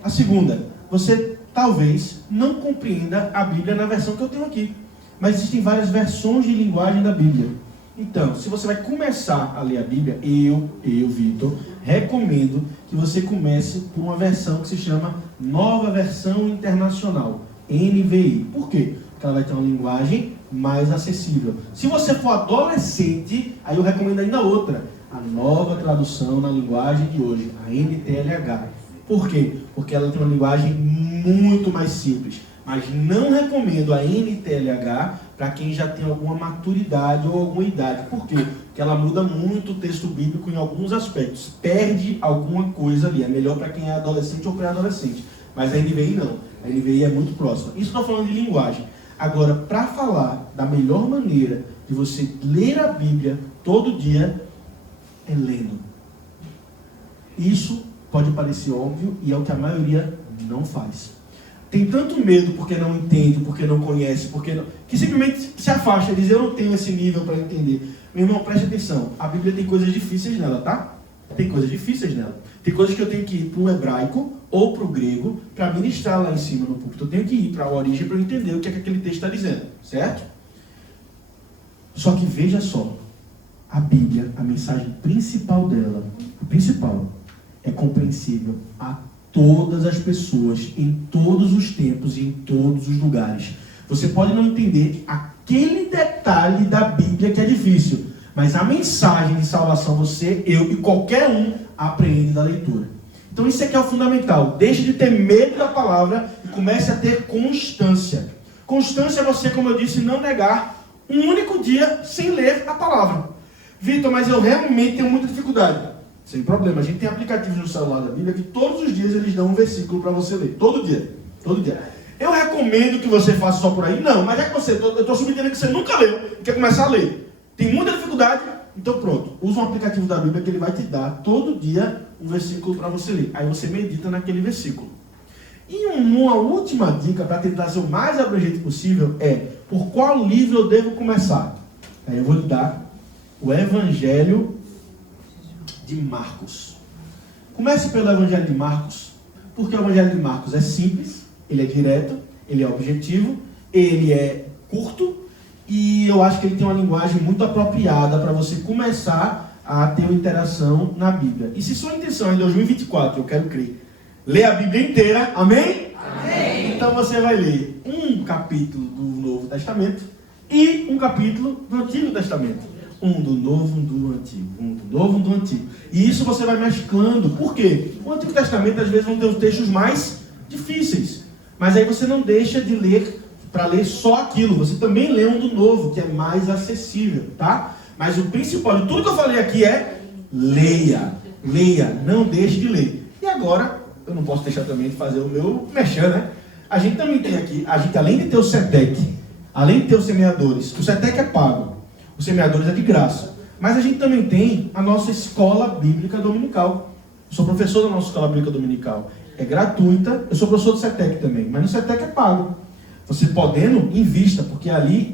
A segunda, você talvez não compreenda a Bíblia na versão que eu tenho aqui. Mas existem várias versões de linguagem da Bíblia. Então, se você vai começar a ler a Bíblia, eu, Vitor, recomendo que você comece por uma versão que se chama Nova Versão Internacional, NVI. Por quê? Porque ela vai ter uma linguagem mais acessível. Se você for adolescente, aí eu recomendo ainda outra, a Nova Tradução na Linguagem de Hoje, a NTLH. Por quê? Porque ela tem uma linguagem muito mais simples. Mas não recomendo a NTLH para quem já tem alguma maturidade ou alguma idade. Por quê? Porque ela muda muito o texto bíblico em alguns aspectos. Perde alguma coisa ali. É melhor para quem é adolescente ou pré-adolescente. Mas a NVI não. A NVI é muito próxima. Isso estou falando de linguagem. Agora, para falar da melhor maneira de você ler a Bíblia todo dia, é lendo. Isso pode parecer óbvio e é o que a maioria não faz. Tem tanto medo porque não entende, porque não conhece, que simplesmente se afasta e diz: eu não tenho esse nível para entender. Meu irmão, preste atenção. A Bíblia tem coisas difíceis nela, tá? Tem coisas difíceis nela. Tem coisas que eu tenho que ir para o hebraico ou para o grego para ministrar lá em cima no púlpito. Eu tenho que ir para a origem para eu entender o que é que aquele texto está dizendo, certo? Só que veja só, a Bíblia, a mensagem principal dela, é compreensível a todas as pessoas, em todos os tempos e em todos os lugares. Você pode não entender aquele detalhe da Bíblia que é difícil, mas a mensagem de salvação você, eu e qualquer um apreende da leitura. Então isso é que é o fundamental. Deixe de ter medo da palavra e comece a ter constância. Constância é você, como eu disse, não negar um único dia sem ler a palavra. Vitor, mas eu realmente tenho muita dificuldade. Sem problema, a gente tem aplicativos no celular da Bíblia que todos os dias eles dão um versículo para você ler. Todo dia. Eu recomendo que você faça só por aí? Não, mas já que eu estou submetendo que você nunca leu e quer começar a ler. Tem muita dificuldade? Então pronto. Usa um aplicativo da Bíblia que ele vai te dar todo dia um versículo para você ler. Aí você medita naquele versículo. E uma última dica para tentar ser o mais abrangente possível é: por qual livro eu devo começar? Aí eu vou lhe dar o Evangelho de Marcos. Comece pelo Evangelho de Marcos, porque o Evangelho de Marcos é simples, ele é direto, ele é objetivo, ele é curto, e eu acho que ele tem uma linguagem muito apropriada para você começar a ter uma interação na Bíblia. E se sua intenção em 2024, eu quero crer, ler a Bíblia inteira, amém? Amém! Então você vai ler um capítulo do Novo Testamento e um capítulo do Antigo Testamento. Um do Novo, um do Antigo. Um do Novo, um do Antigo. E isso você vai mesclando. Por quê? O Antigo Testamento às vezes vão ter os textos mais difíceis. Mas aí você não deixa de ler para ler só aquilo. Você também lê um do Novo, que é mais acessível, tá? Mas o principal de tudo que eu falei aqui é leia. Leia, não deixe de ler. E agora, eu não posso deixar também de fazer o meu merchan, né? A gente também tem aqui, além de ter o SETEC, além de ter os semeadores, o SETEC é pago, os semeadores é de graça. Mas a gente também tem a nossa escola bíblica dominical. Eu sou professor da nossa escola bíblica dominical. É gratuita, eu sou professor do SETEC também, mas no SETEC é pago. Você podendo, invista, porque ali,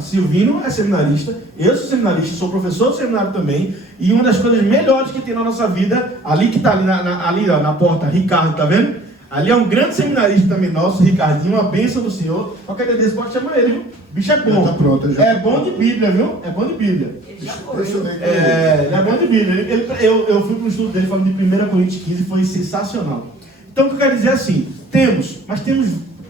Silvino é seminarista, eu sou seminarista, sou professor do seminário também, e uma das coisas melhores que tem na nossa vida, ali que está ali na porta, Ricardo, tá vendo? Ali é um grande seminarista também nosso, Ricardinho, uma bênção do Senhor. Qualquer dia desse pode chamar ele, viu? O bicho é bom. Já tá pronto, já. É bom de Bíblia, viu? É bom de Bíblia. Ele já foi. Deixa eu ver. Ele é bom de Bíblia. Eu fui para o estudo dele falando de 1 Coríntios 15 e foi sensacional. Então o que eu quero dizer é assim, temos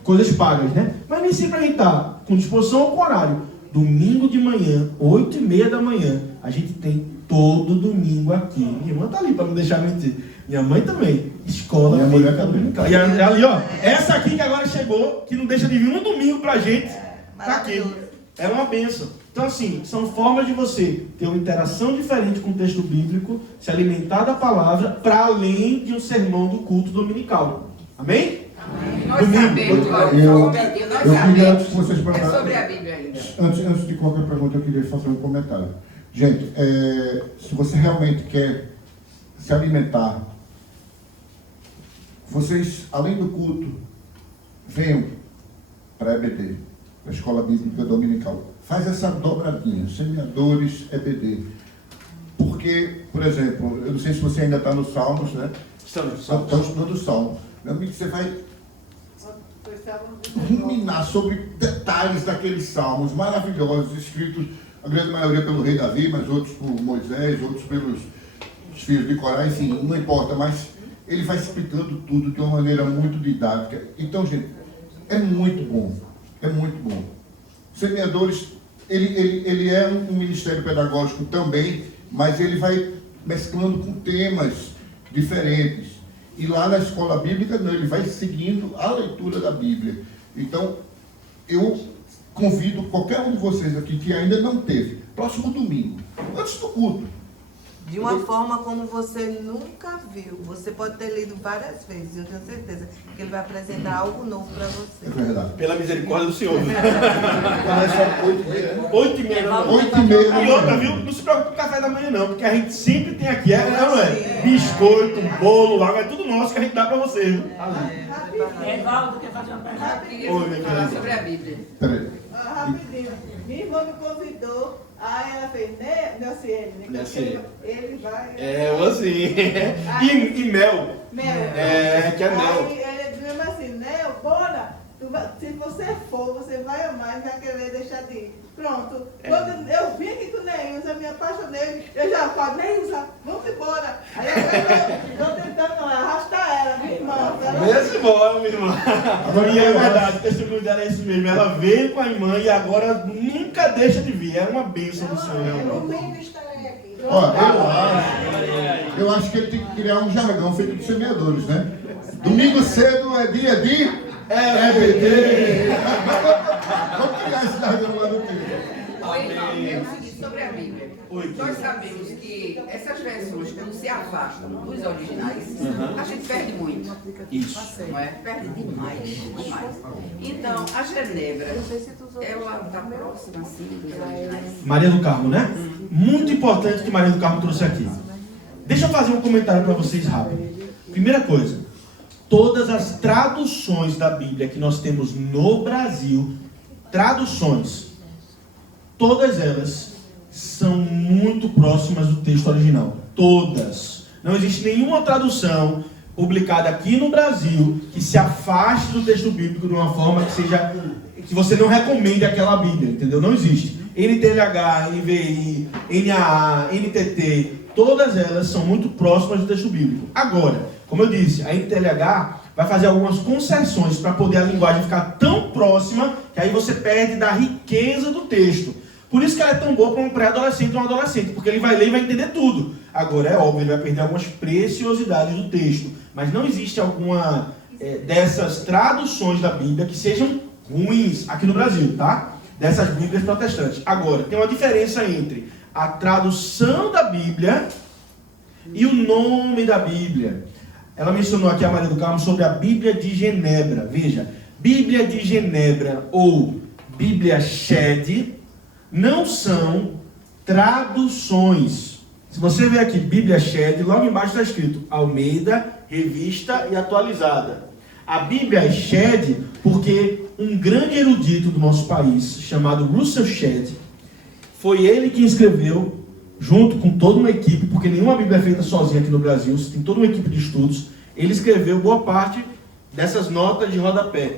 coisas pagas, né? Mas nem sempre a gente está com disposição ou com horário. Domingo de manhã, 8h30 da manhã, a gente tem todo domingo aqui. Minha irmã tá ali para não deixar mentir. Minha mãe também. Escola. Minha mulher também. E ali, ó, essa aqui que agora chegou, que não deixa de vir um domingo pra gente, tá aqui. É uma bênção. Então, assim, são formas de você ter uma interação diferente com o texto bíblico, se alimentar da palavra, para além de um sermão do culto dominical. Amém? Nós Domingo. sabemos, Eu queria, antes que vocês é perguntarem, sobre a Bíblia ainda. antes de qualquer pergunta, eu queria fazer um comentário. Gente, se você realmente quer se alimentar, vocês, além do culto, venham para a EBD, a Escola Bíblica Dominical. Faz essa dobradinha, semeadores, EBD. Porque, por exemplo, eu não sei se você ainda está nos Salmos, né? Estamos estudando os Salmos. Meu amigo, você vai ruminar sobre detalhes daqueles salmos maravilhosos, escritos, a grande maioria pelo rei Davi, mas outros por Moisés, outros pelos filhos de Corá, enfim, não importa, mas ele vai explicando tudo de uma maneira muito didática. Então, gente, é muito bom, é muito bom. Semeadores, ele é um ministério pedagógico também, mas ele vai mesclando com temas diferentes. E lá na escola bíblica, não, ele vai seguindo a leitura da Bíblia. Então, eu convido qualquer um de vocês aqui que ainda não teve, próximo domingo, antes do culto. De uma forma como você nunca viu. Você pode ter lido várias vezes, eu tenho certeza que ele vai apresentar algo novo para você. É verdade. Pela misericórdia do Senhor. Mas só 8h30 da manhã. 8h30. E outra, viu? Não se preocupe com o café da manhã, não, porque a gente sempre tem aqui, não é? Biscoito, bolo, água, é tudo nosso que a gente dá pra você, viu? Evaldo quer fazer uma pergunta? Eu queria Oi, minha falar querida. sobre a Bíblia. Peraí. Rapidinho. Minha irmã me convidou, aí ela fez, né, Nelciene, né? Nelciene. Ele vai. É, você. E mel. Mel. Que é mel. Aí ele disse assim, Nel, bora, se você for, você vai amar e vai querer deixar de ir. Pronto. Quando eu vim aqui com o Neilza, eu me apaixonei, eu já falo, Neilza, vamos embora. Aí agora eu estou tentando arrastar ela, minha irmã. Vê-se embora, minha irmã. E é verdade, o testemunho dela é isso mesmo. Ela veio com a irmã e agora nunca deixa de vir. É uma bênção do Senhor, meu irmão. Domingo estarei aqui. Ó, eu acho que ele tem que criar um jargão feito de semeadores, né? Domingo cedo é dia de EBD. Vamos criar esse jargão lá no tempo. Oi, irmão, é o seguinte, sobre a Bíblia. Nós sabemos que essas versões, quando se afastam dos originais, a gente perde muito. Isso. Não é? Perde demais. Então, a Genebra, ela está próxima, assim, dos originais. Maria do Carmo, né? Muito importante que Maria do Carmo trouxe aqui. Deixa eu fazer um comentário para vocês rápido. Primeira coisa, todas as traduções da Bíblia que nós temos no Brasil, traduções, todas elas são muito próximas do texto original. Todas. Não existe nenhuma tradução publicada aqui no Brasil que se afaste do texto bíblico de uma forma que você não recomende aquela Bíblia, entendeu? Não existe. NTLH, NVI, NAA, NTT, todas elas são muito próximas do texto bíblico. Agora, como eu disse, a NTLH vai fazer algumas concessões para poder a linguagem ficar tão próxima que aí você perde da riqueza do texto. Por isso que ela é tão boa para um pré-adolescente ou um adolescente, porque ele vai ler e vai entender tudo. Agora, é óbvio, ele vai perder algumas preciosidades do texto. Mas não existe alguma dessas traduções da Bíblia que sejam ruins aqui no Brasil, tá? Dessas Bíblias protestantes. Agora, tem uma diferença entre a tradução da Bíblia e o nome da Bíblia. Ela mencionou aqui, a Maria do Carmo, sobre a Bíblia de Genebra. Veja, Bíblia de Genebra ou Bíblia Shed não são traduções. Se você ver aqui, Bíblia Shed, logo embaixo está escrito Almeida, Revista e Atualizada. A Bíblia é Shed porque um grande erudito do nosso país, chamado Russell Shedd, foi ele que escreveu, junto com toda uma equipe, porque nenhuma Bíblia é feita sozinha aqui no Brasil, você tem toda uma equipe de estudos, ele escreveu boa parte dessas notas de rodapé,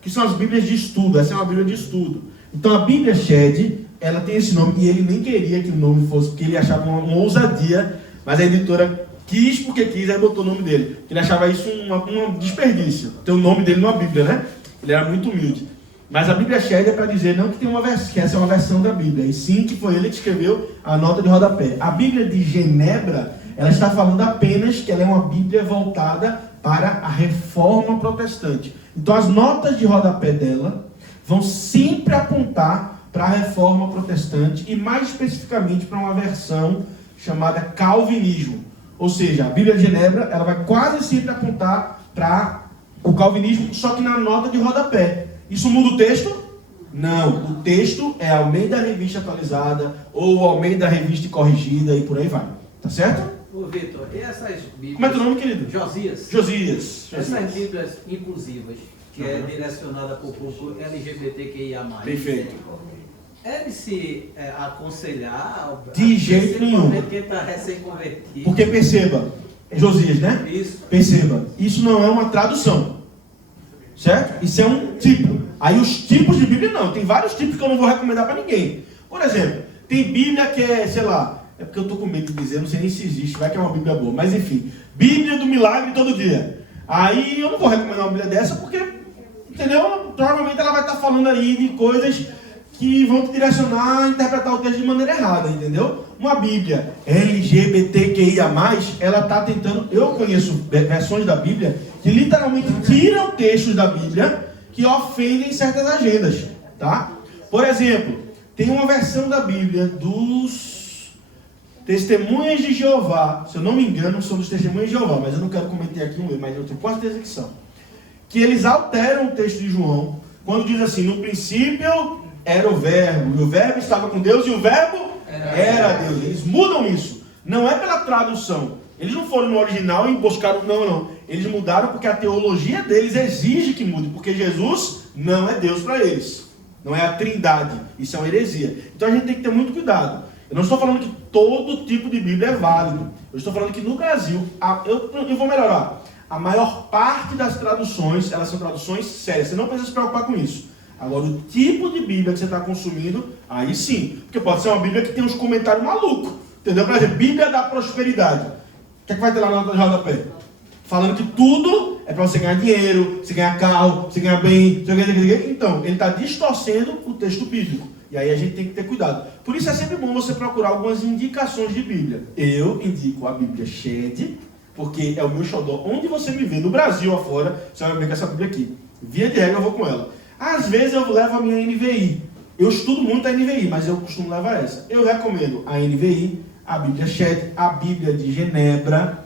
que são as Bíblias de estudo. Essa é uma Bíblia de estudo. Então a Bíblia Shed, ela tem esse nome, e ele nem queria que o nome fosse, porque ele achava uma ousadia, mas a editora quis porque quis, aí botou o nome dele. Ele achava isso um desperdício, ter o nome dele numa Bíblia, né? Ele era muito humilde. Mas a Bíblia Shed é para dizer não que, que essa é uma versão da Bíblia, e sim que foi ele que escreveu a nota de rodapé. A Bíblia de Genebra, ela está falando apenas que ela é uma Bíblia voltada para a reforma protestante. Então as notas de rodapé dela vão sempre apontar para a reforma protestante e mais especificamente para uma versão chamada Calvinismo. Ou seja, a Bíblia de Genebra ela vai quase sempre apontar para o calvinismo, só que na nota de rodapé. Isso muda o texto? Não. O texto é Almeida Revista Atualizada ou Almeida Revista Corrigida e por aí vai. Tá certo? Ô Vitor, e essas Bíblias... Como é teu nome, querido? Josias. Essas Bíblias inclusivas, que é direcionada para o público LGBTQIA+. Perfeito. É de se aconselhar... De jeito nenhum. Quem está recém-convertido. Porque perceba, Josias, né? Isso. Perceba, isso não é uma tradução. Certo? Isso é um tipo. Aí os tipos de Bíblia não. Tem vários tipos que eu não vou recomendar para ninguém. Por exemplo, tem Bíblia que é, sei lá, é porque eu estou com medo de dizer, não sei nem se existe, vai que é uma Bíblia boa. Mas enfim, Bíblia do Milagre todo dia. Aí eu não vou recomendar uma Bíblia dessa porque, entendeu? Provavelmente ela vai estar falando aí de coisas que vão te direcionar a interpretar o texto de maneira errada, entendeu? Uma Bíblia LGBTQIA+, ela está tentando... Eu conheço versões da Bíblia que literalmente tiram textos da Bíblia que ofendem certas agendas, tá? Por exemplo, tem uma versão da Bíblia dos Testemunhas de Jeová, se eu não me engano, são dos Testemunhas de Jeová, mas eu não quero cometer aqui um erro, mas eu tenho quase certeza que são. Que eles alteram o texto de João, quando diz assim, no princípio era o verbo, e o verbo estava com Deus, e o verbo era Deus. Eles mudam isso. Não é pela tradução. Eles não foram no original e buscaram, não. Eles mudaram porque a teologia deles exige que mude, porque Jesus não é Deus para eles. Não é a trindade. Isso é uma heresia. Então a gente tem que ter muito cuidado. Eu não estou falando que todo tipo de Bíblia é válido. Eu estou falando que no Brasil, eu vou melhorar. A maior parte das traduções, elas são traduções sérias. Você não precisa se preocupar com isso. Agora, o tipo de Bíblia que você está consumindo, aí sim. Porque pode ser uma Bíblia que tem uns comentários malucos. Entendeu? Por exemplo, Bíblia da Prosperidade. O que é que vai ter lá na nota de rodapé? Falando que tudo é para você ganhar dinheiro, você ganhar carro, você ganhar bem. Então, ele está distorcendo o texto bíblico. E aí a gente tem que ter cuidado. Por isso é sempre bom você procurar algumas indicações de Bíblia. Eu indico a Bíblia Shed, porque é o meu xodó. Onde você me vê, no Brasil afora, você vai ver com essa Bíblia aqui. Via de regra eu vou com ela. Às vezes eu levo a minha NVI. Eu estudo muito a NVI, mas eu costumo levar essa. Eu recomendo a NVI, a Bíblia Shed, a Bíblia de Genebra.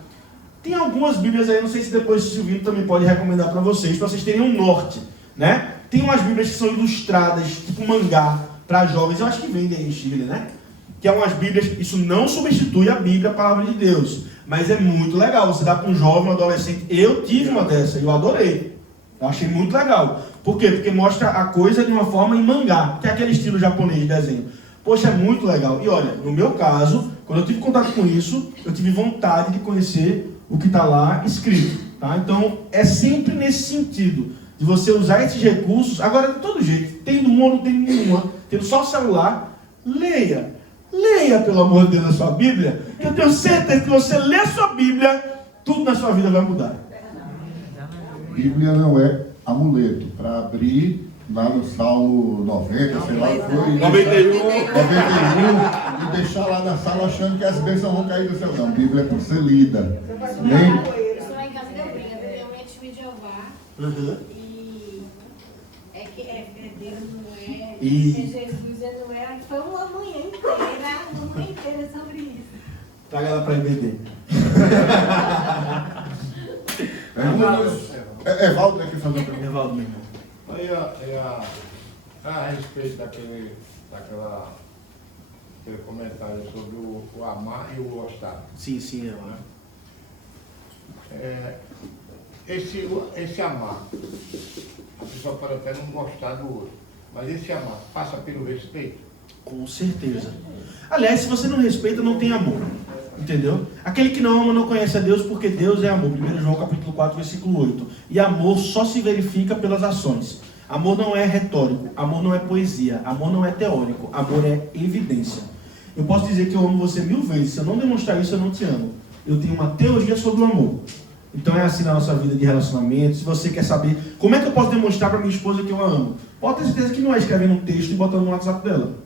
Tem algumas Bíblias aí, não sei se depois o Silvino também pode recomendar para vocês terem um norte, né? Tem umas Bíblias que são ilustradas, tipo mangá, para jovens, eu acho que vendem aí em Chile, né? Que é umas Bíblias, isso não substitui a Bíblia, a palavra de Deus, mas é muito legal, você dá para um jovem, um adolescente. Eu tive uma dessa, eu adorei, eu achei muito legal. Por quê? Porque mostra a coisa de uma forma em mangá, que é aquele estilo japonês de desenho. Poxa, é muito legal. E olha, no meu caso, quando eu tive contato com isso, eu tive vontade de conhecer o que está lá escrito. Tá? Então, é sempre nesse sentido, de você usar esses recursos. Agora, de todo jeito, tendo uma ou não tendo nenhuma, tendo só o celular, leia. Leia, pelo amor de Deus, a sua Bíblia, que eu tenho certeza que você lê a sua Bíblia, tudo na sua vida vai mudar. Bíblia não é amuleto para abrir lá no Salmo 90, sei lá, foi 91, e deixar lá na sala achando que as bênçãos vão cair do céu. Não, Bíblia é para ser lida. Nem... Eu estou lá em casa da Brinca, eu tenho um testemunho de Jeová. E é que é Deus, não é? É Jesus, não é? Foi uma manhã inteira sobre isso. Traga ela para EBD. Evaldo tem que fazer uma pergunta. Evaldo, meu irmão. Aí a respeito daquele comentário sobre o amar e o gostar. Sim, amar. Esse amar, a pessoa pode até não gostar do outro, mas esse amar passa pelo respeito? Com certeza. Aliás, se você não respeita, não tem amor. Entendeu? Aquele que não ama não conhece a Deus, porque Deus é amor. 1 João capítulo 4, versículo 8. E amor só se verifica pelas ações. Amor não é retórico, amor não é poesia, amor não é teórico, amor é evidência. Eu posso dizer que eu amo você 1000 vezes, se eu não demonstrar isso, eu não te amo. Eu tenho uma teoria sobre o amor. Então é assim na nossa vida de relacionamento. Se você quer saber como é que eu posso demonstrar para minha esposa que eu a amo, pode ter certeza que não é escrevendo um texto e botando no WhatsApp dela.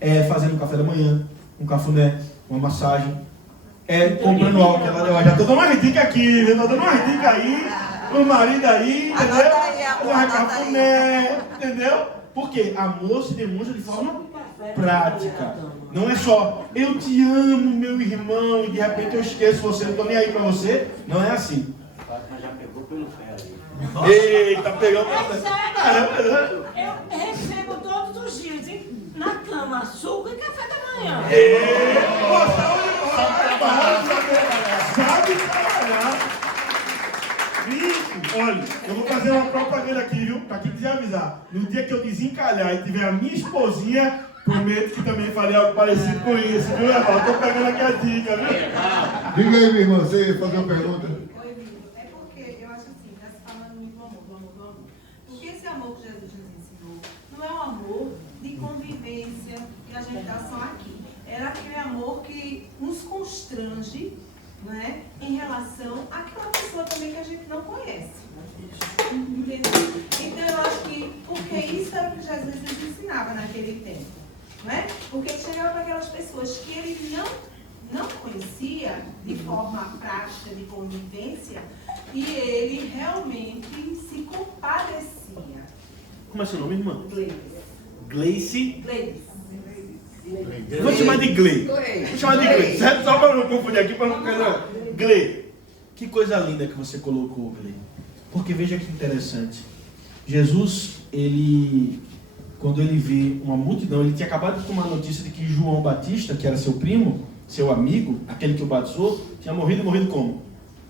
É fazendo um café da manhã, um cafuné, uma massagem. É comprando algo que ela deu. Já estou dando uma dica aqui, estou dando uma dica aí, o marido aí, entendeu? Um cafuné, entendeu? Porque amor se demonstra de forma prática. Não é só, eu te amo, meu irmão, e de repente eu esqueço você, não estou nem aí para você. Não é assim. Já pegou pelo pé aí. Eita, pegou pelo pé. Eu recebo todos os dias, hein? Na cama, açúcar e café da manhã. Sabe trabalhar. Bicho, olha, eu vou fazer uma propaganda aqui, viu? Pra quem quiser avisar. No dia que eu desencalhar e tiver a minha esposinha, prometo que também farei algo parecido com isso, viu, Evaldo? Tô pegando aqui a dica, viu? Diga aí, minha irmã, você ia fazer uma pergunta? Oi, Vitor. É porque eu acho assim, está se falando muito do amor. Porque esse amor que Jesus nos ensinou não é um amor de convivência, que a gente está só aqui. Era aquele amor que nos constrange, né, em relação àquela pessoa também que a gente não conhece. Entendeu? Então eu acho que, porque isso era o que Jesus nos ensinava naquele tempo. Né? Porque ele chegava para aquelas pessoas que ele não conhecia de forma prática, de convivência, e ele realmente se compadecia. Como é seu nome, irmã? Gleice. Gleice? Gleice. Vou chamar de Glei. Vou chamar de Glei. Certo? Só para não confundir aqui, para não ficar. Glei. Que coisa linda que você colocou, Glei. Porque veja que interessante. Jesus, quando ele vê uma multidão, ele tinha acabado de tomar a notícia de que João Batista, que era seu primo, seu amigo, aquele que o batizou, tinha morrido como?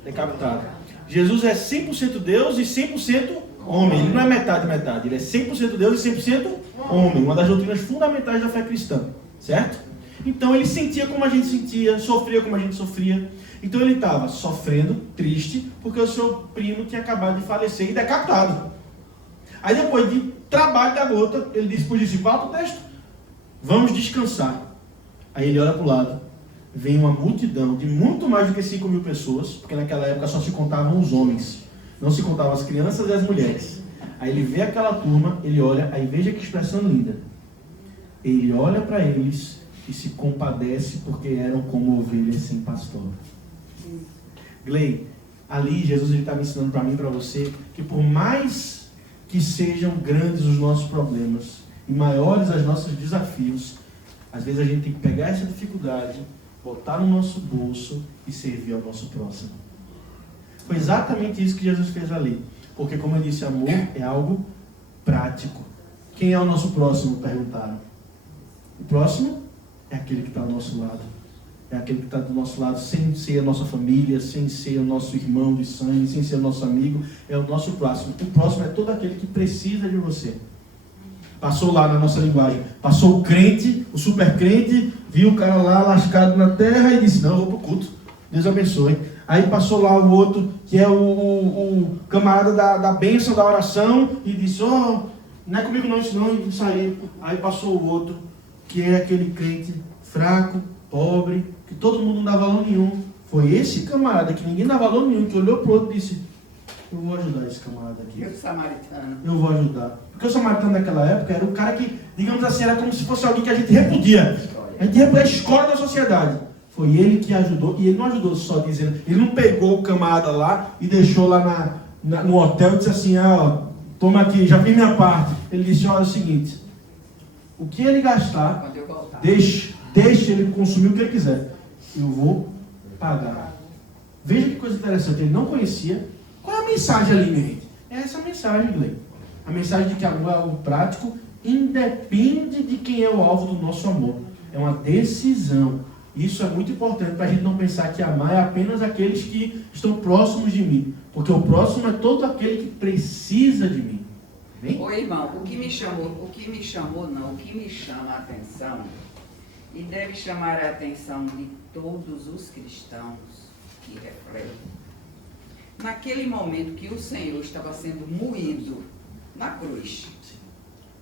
Decapitado. Jesus é 100% Deus e 100% homem. Ele não é metade, ele é 100% Deus e 100% homem. Uma das doutrinas fundamentais da fé cristã. Certo? Então ele sentia como a gente sentia, sofria como a gente sofria. Então ele estava sofrendo, triste, porque o seu primo tinha acabado de falecer e decapitado. Aí depois de trabalho da gota, ele disse para os discípulos, para o texto, vamos descansar. Aí ele olha para o lado, vem uma multidão de muito mais do que 5.000 pessoas, porque naquela época só se contavam os homens, não se contavam as crianças e as mulheres. Aí ele vê aquela turma, ele olha, aí veja que expressão linda. Ele olha para eles e se compadece porque eram como ovelhas sem pastor. Glei, ali Jesus está me ensinando para mim e para você que por mais que sejam grandes os nossos problemas e maiores os nossos desafios, às vezes a gente tem que pegar essa dificuldade, botar no nosso bolso e servir ao nosso próximo. Foi exatamente isso que Jesus fez ali. Porque, como eu disse, amor é algo prático. Quem é o nosso próximo? Perguntaram. O próximo é aquele que está ao nosso lado. É aquele que está do nosso lado sem ser a nossa família, sem ser o nosso irmão de sangue, sem ser o nosso amigo. É o nosso próximo. O próximo é todo aquele que precisa de você. Passou lá na nossa linguagem, passou o crente, o super crente, viu o cara lá lascado na terra e disse, não, eu vou pro culto, Deus abençoe. Aí passou lá o outro, que é o camarada da bênção, da oração, e disse, não é comigo não, isso não, e saiu. Aí passou o outro, que é aquele crente fraco, pobre, que todo mundo não dá valor nenhum. Foi esse camarada que ninguém dá valor nenhum, que olhou pro outro e disse, eu vou ajudar esse camarada aqui. E o samaritano? Eu vou ajudar. Porque o samaritano naquela época era o cara que, digamos assim, era como se fosse alguém que a gente repudia. A gente repudia a escola da sociedade. Foi ele que ajudou, e ele não ajudou só dizendo, ele não pegou o camarada lá e deixou lá no hotel e disse assim, toma aqui, já fiz minha parte. Ele disse, olha, é o seguinte, o que ele gastar, deixe ele consumir o que ele quiser. Eu vou pagar. Veja que coisa interessante, ele não conhecia. Qual é a mensagem ali, minha gente? É essa mensagem, Glenn. A mensagem de que amor é algo prático, independe de quem é o alvo do nosso amor. É uma decisão. Isso é muito importante para a gente não pensar que amar é apenas aqueles que estão próximos de mim. Porque o próximo é todo aquele que precisa de mim. Bem? Ô irmão, o que me chama a atenção, e deve chamar a atenção de todos os cristãos que refletem, naquele momento que o Senhor estava sendo moído na cruz,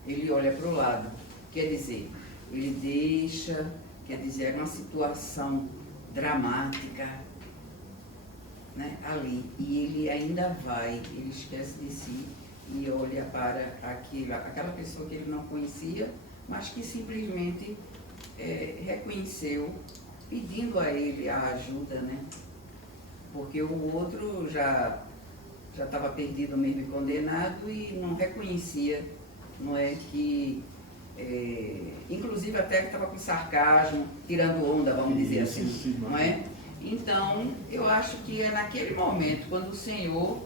ele olha para o lado, quer dizer, ele deixa, era uma situação dramática, né, ali, e ele ainda ele esquece de si e olha para aquela pessoa que ele não conhecia, mas que simplesmente reconheceu, pedindo a ele a ajuda, né? Porque o outro já estava perdido mesmo e condenado e não reconhecia, não é que, inclusive até que estava com sarcasmo, tirando onda, vamos dizer assim, não é? Então, eu acho que é naquele momento, quando o Senhor,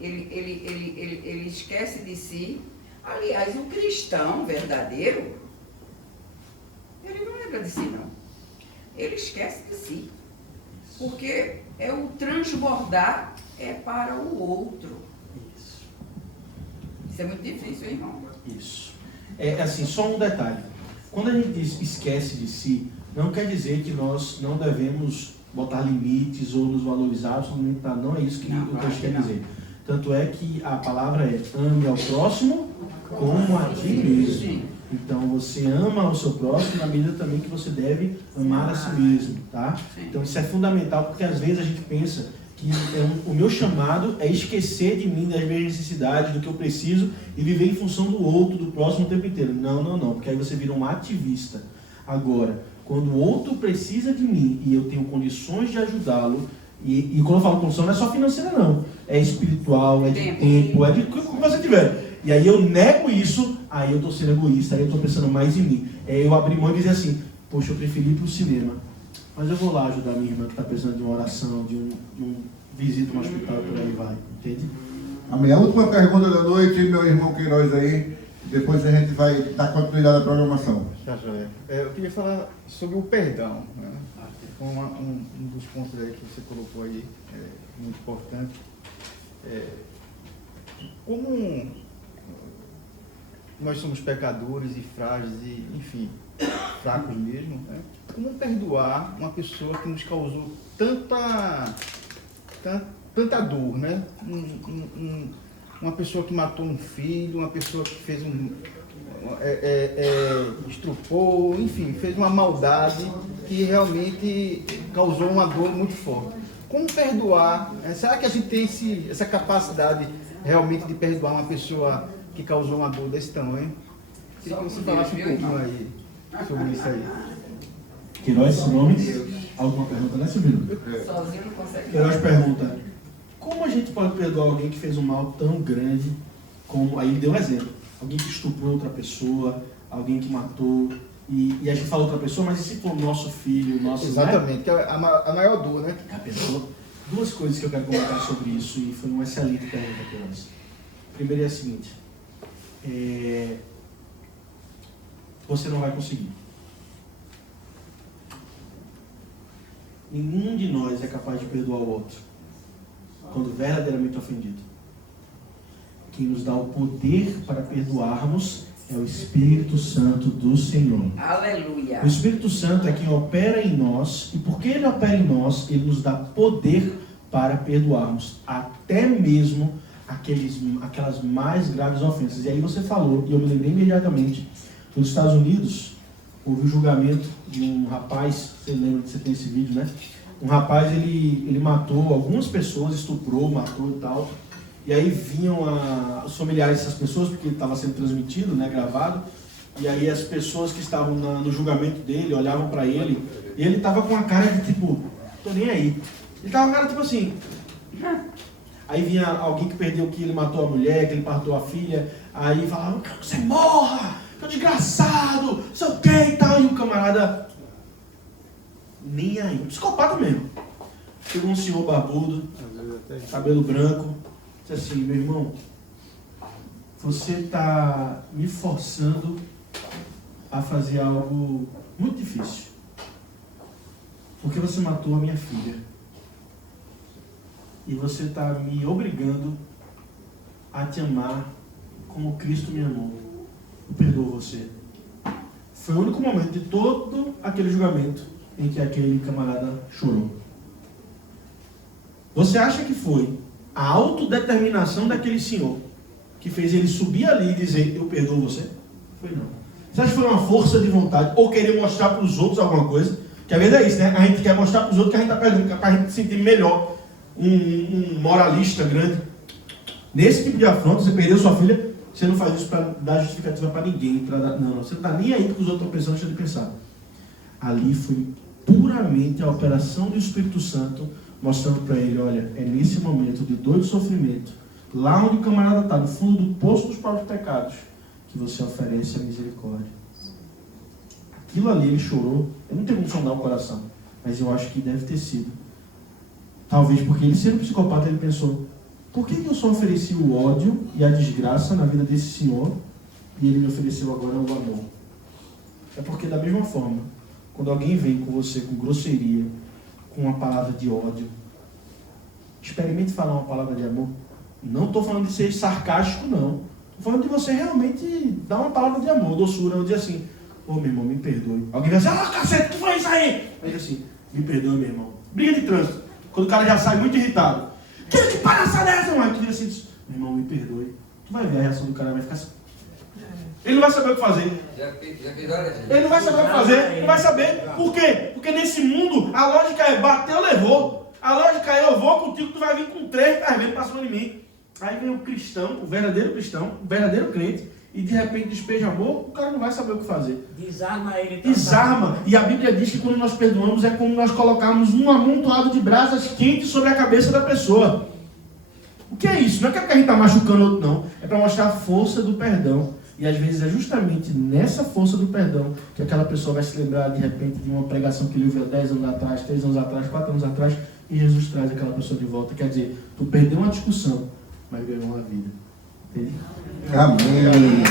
ele esquece de si. Aliás, o cristão verdadeiro, ele não lembra de si, não. Ele esquece de si. Porque é o transbordar para o outro. Isso é muito difícil, hein, irmão? Isso. É assim, só um detalhe. Quando a gente diz esquece de si, não quer dizer que nós não devemos botar limites ou nos valorizar, absolutamente nada. Não é isso que o texto quer dizer. Tanto é que a palavra é ame ao próximo como a ti mesmo. Então você ama o seu próximo na medida também que você deve amar a si mesmo, tá? Então isso é fundamental, porque às vezes a gente pensa que o meu chamado é esquecer de mim, das minhas necessidades, do que eu preciso e viver em função do outro, do próximo o tempo inteiro. Não, porque aí você vira um ativista. Agora, quando o outro precisa de mim e eu tenho condições de ajudá-lo, e quando eu falo condição não é só financeira não, é espiritual, é de tempo, é de o que você tiver. E aí eu nego isso, aí eu estou sendo egoísta, aí eu estou pensando mais em mim. Eu abri mão e dizer assim, poxa, eu preferi ir para o cinema, mas eu vou lá ajudar a minha irmã que está precisando de uma oração, de um visita no hospital, por aí vai, entende? Amém. A última pergunta da noite, meu irmão Queiroz aí, depois a gente vai dar continuidade à programação. Eu queria falar sobre o perdão, né? Um dos pontos aí que você colocou aí, muito importante. Como nós somos pecadores e frágeis e, enfim, fracos mesmo, né? Como perdoar uma pessoa que nos causou tanta dor, né? Uma pessoa que matou um filho, uma pessoa que fez estrupou, enfim, fez uma maldade que realmente causou uma dor muito forte. Como perdoar? Será que a gente tem essa capacidade realmente de perdoar uma pessoa que causou uma dor desse tamanho? Queria que você falasse um pouquinho aí sobre isso aí. Queiroz, seu nome? Alguma pergunta, né, Silvino? Sozinho não consegue. Queiroz pergunta, como a gente pode perdoar alguém que fez um mal tão grande como... Aí ele deu um exemplo. Alguém que estuprou outra pessoa, alguém que matou, e a gente fala outra pessoa, mas e se for o nosso filho, o nosso... Exatamente, que é a maior dor, né? A pessoa... Duas coisas que eu quero comentar sobre isso, e foi uma excelente pergunta, Queiroz. Primeiro é a seguinte, você não vai conseguir. Nenhum de nós é capaz de perdoar o outro quando verdadeiramente ofendido. Quem nos dá o poder para perdoarmos É o Espírito Santo do Senhor. Aleluia. O Espírito Santo é quem opera em nós, e porque Ele opera em nós, Ele nos dá poder para perdoarmos até mesmo aquelas mais graves ofensas. E aí você falou, e eu me lembrei imediatamente, nos Estados Unidos, houve o julgamento de um rapaz, você lembra que você tem esse vídeo, né? Um rapaz, ele matou algumas pessoas, estuprou, matou e tal. E aí vinham os familiares dessas pessoas, porque estava sendo transmitido, né, gravado. E aí as pessoas que estavam no julgamento dele olhavam para ele, e ele estava com a cara de tipo, tô nem aí. Ele estava com a cara tipo assim. Aí vinha alguém que perdeu que ele matou a mulher, que ele matou a filha. Aí falava, eu quero que você morra, que desgraçado, sei o que e tal. E o camarada, nem aí, um psicopata mesmo. Chegou um senhor barbudo, cabelo branco, disse assim, meu irmão, você está me forçando a fazer algo muito difícil. Porque você matou a minha filha. E você está me obrigando a te amar como Cristo me amou. Eu perdoo você. Foi o único momento de todo aquele julgamento em que aquele camarada chorou. Você acha que foi a autodeterminação daquele senhor que fez ele subir ali e dizer, eu perdoo você? Foi não. Você acha que foi uma força de vontade? Ou querer mostrar para os outros alguma coisa? Que às vezes é isso, né? A gente quer mostrar para os outros que a gente está perdendo, que é para a gente se sentir melhor. Um moralista grande. Nesse tipo de afronta, você perdeu sua filha, você não faz isso para dar justificativa para ninguém. Não, você não está nem aí porque os outros estão pensando, deixa de pensar. Ali foi puramente a operação do Espírito Santo, mostrando para ele, olha, é nesse momento de dor e sofrimento, lá onde o camarada está, no fundo do poço dos próprios pecados, que você oferece a misericórdia. Aquilo ali, ele chorou. Eu não tenho como sondar o coração, mas eu acho que deve ter sido. Talvez porque ele, sendo psicopata, ele pensou, por que eu só ofereci o ódio e a desgraça na vida desse senhor e ele me ofereceu agora o amor? É porque da mesma forma, quando alguém vem com você com grosseria, com uma palavra de ódio, experimente falar uma palavra de amor. Não estou falando de ser sarcástico, não. Estou falando de você realmente dar uma palavra de amor, doçura. Eu dizer assim, ô meu irmão, me perdoe. Alguém vai dizer, cacete, que foi isso aí? Aí diz assim, me perdoe, meu irmão. Briga de trânsito. Quando o cara já sai muito irritado. Que palhaçada é essa, mano? Tu diz assim, meu irmão, me perdoe. Tu vai ver a reação do cara, vai ficar assim. Ele não vai saber o que fazer. Ele não vai saber o que fazer. Não vai saber. Por quê? Porque nesse mundo, a lógica é bateu, levou. A lógica é eu vou contigo, tu vai vir com 3 carregando pra cima de mim. Aí vem o cristão, o verdadeiro crente, e de repente despeja amor, o cara não vai saber o que fazer. Desarma ele. Desarma. E a Bíblia diz que quando nós perdoamos é como nós colocarmos um amontoado de brasas quentes sobre a cabeça da pessoa. O que é isso? Não é que a gente está machucando o outro, não. É para mostrar a força do perdão. E às vezes é justamente nessa força do perdão que aquela pessoa vai se lembrar de repente de uma pregação que ele ouviu 10 anos atrás, 3 anos atrás, 4 anos atrás, e Jesus traz aquela pessoa de volta. Quer dizer, tu perdeu uma discussão, mas ganhou uma vida. Entende? Amém.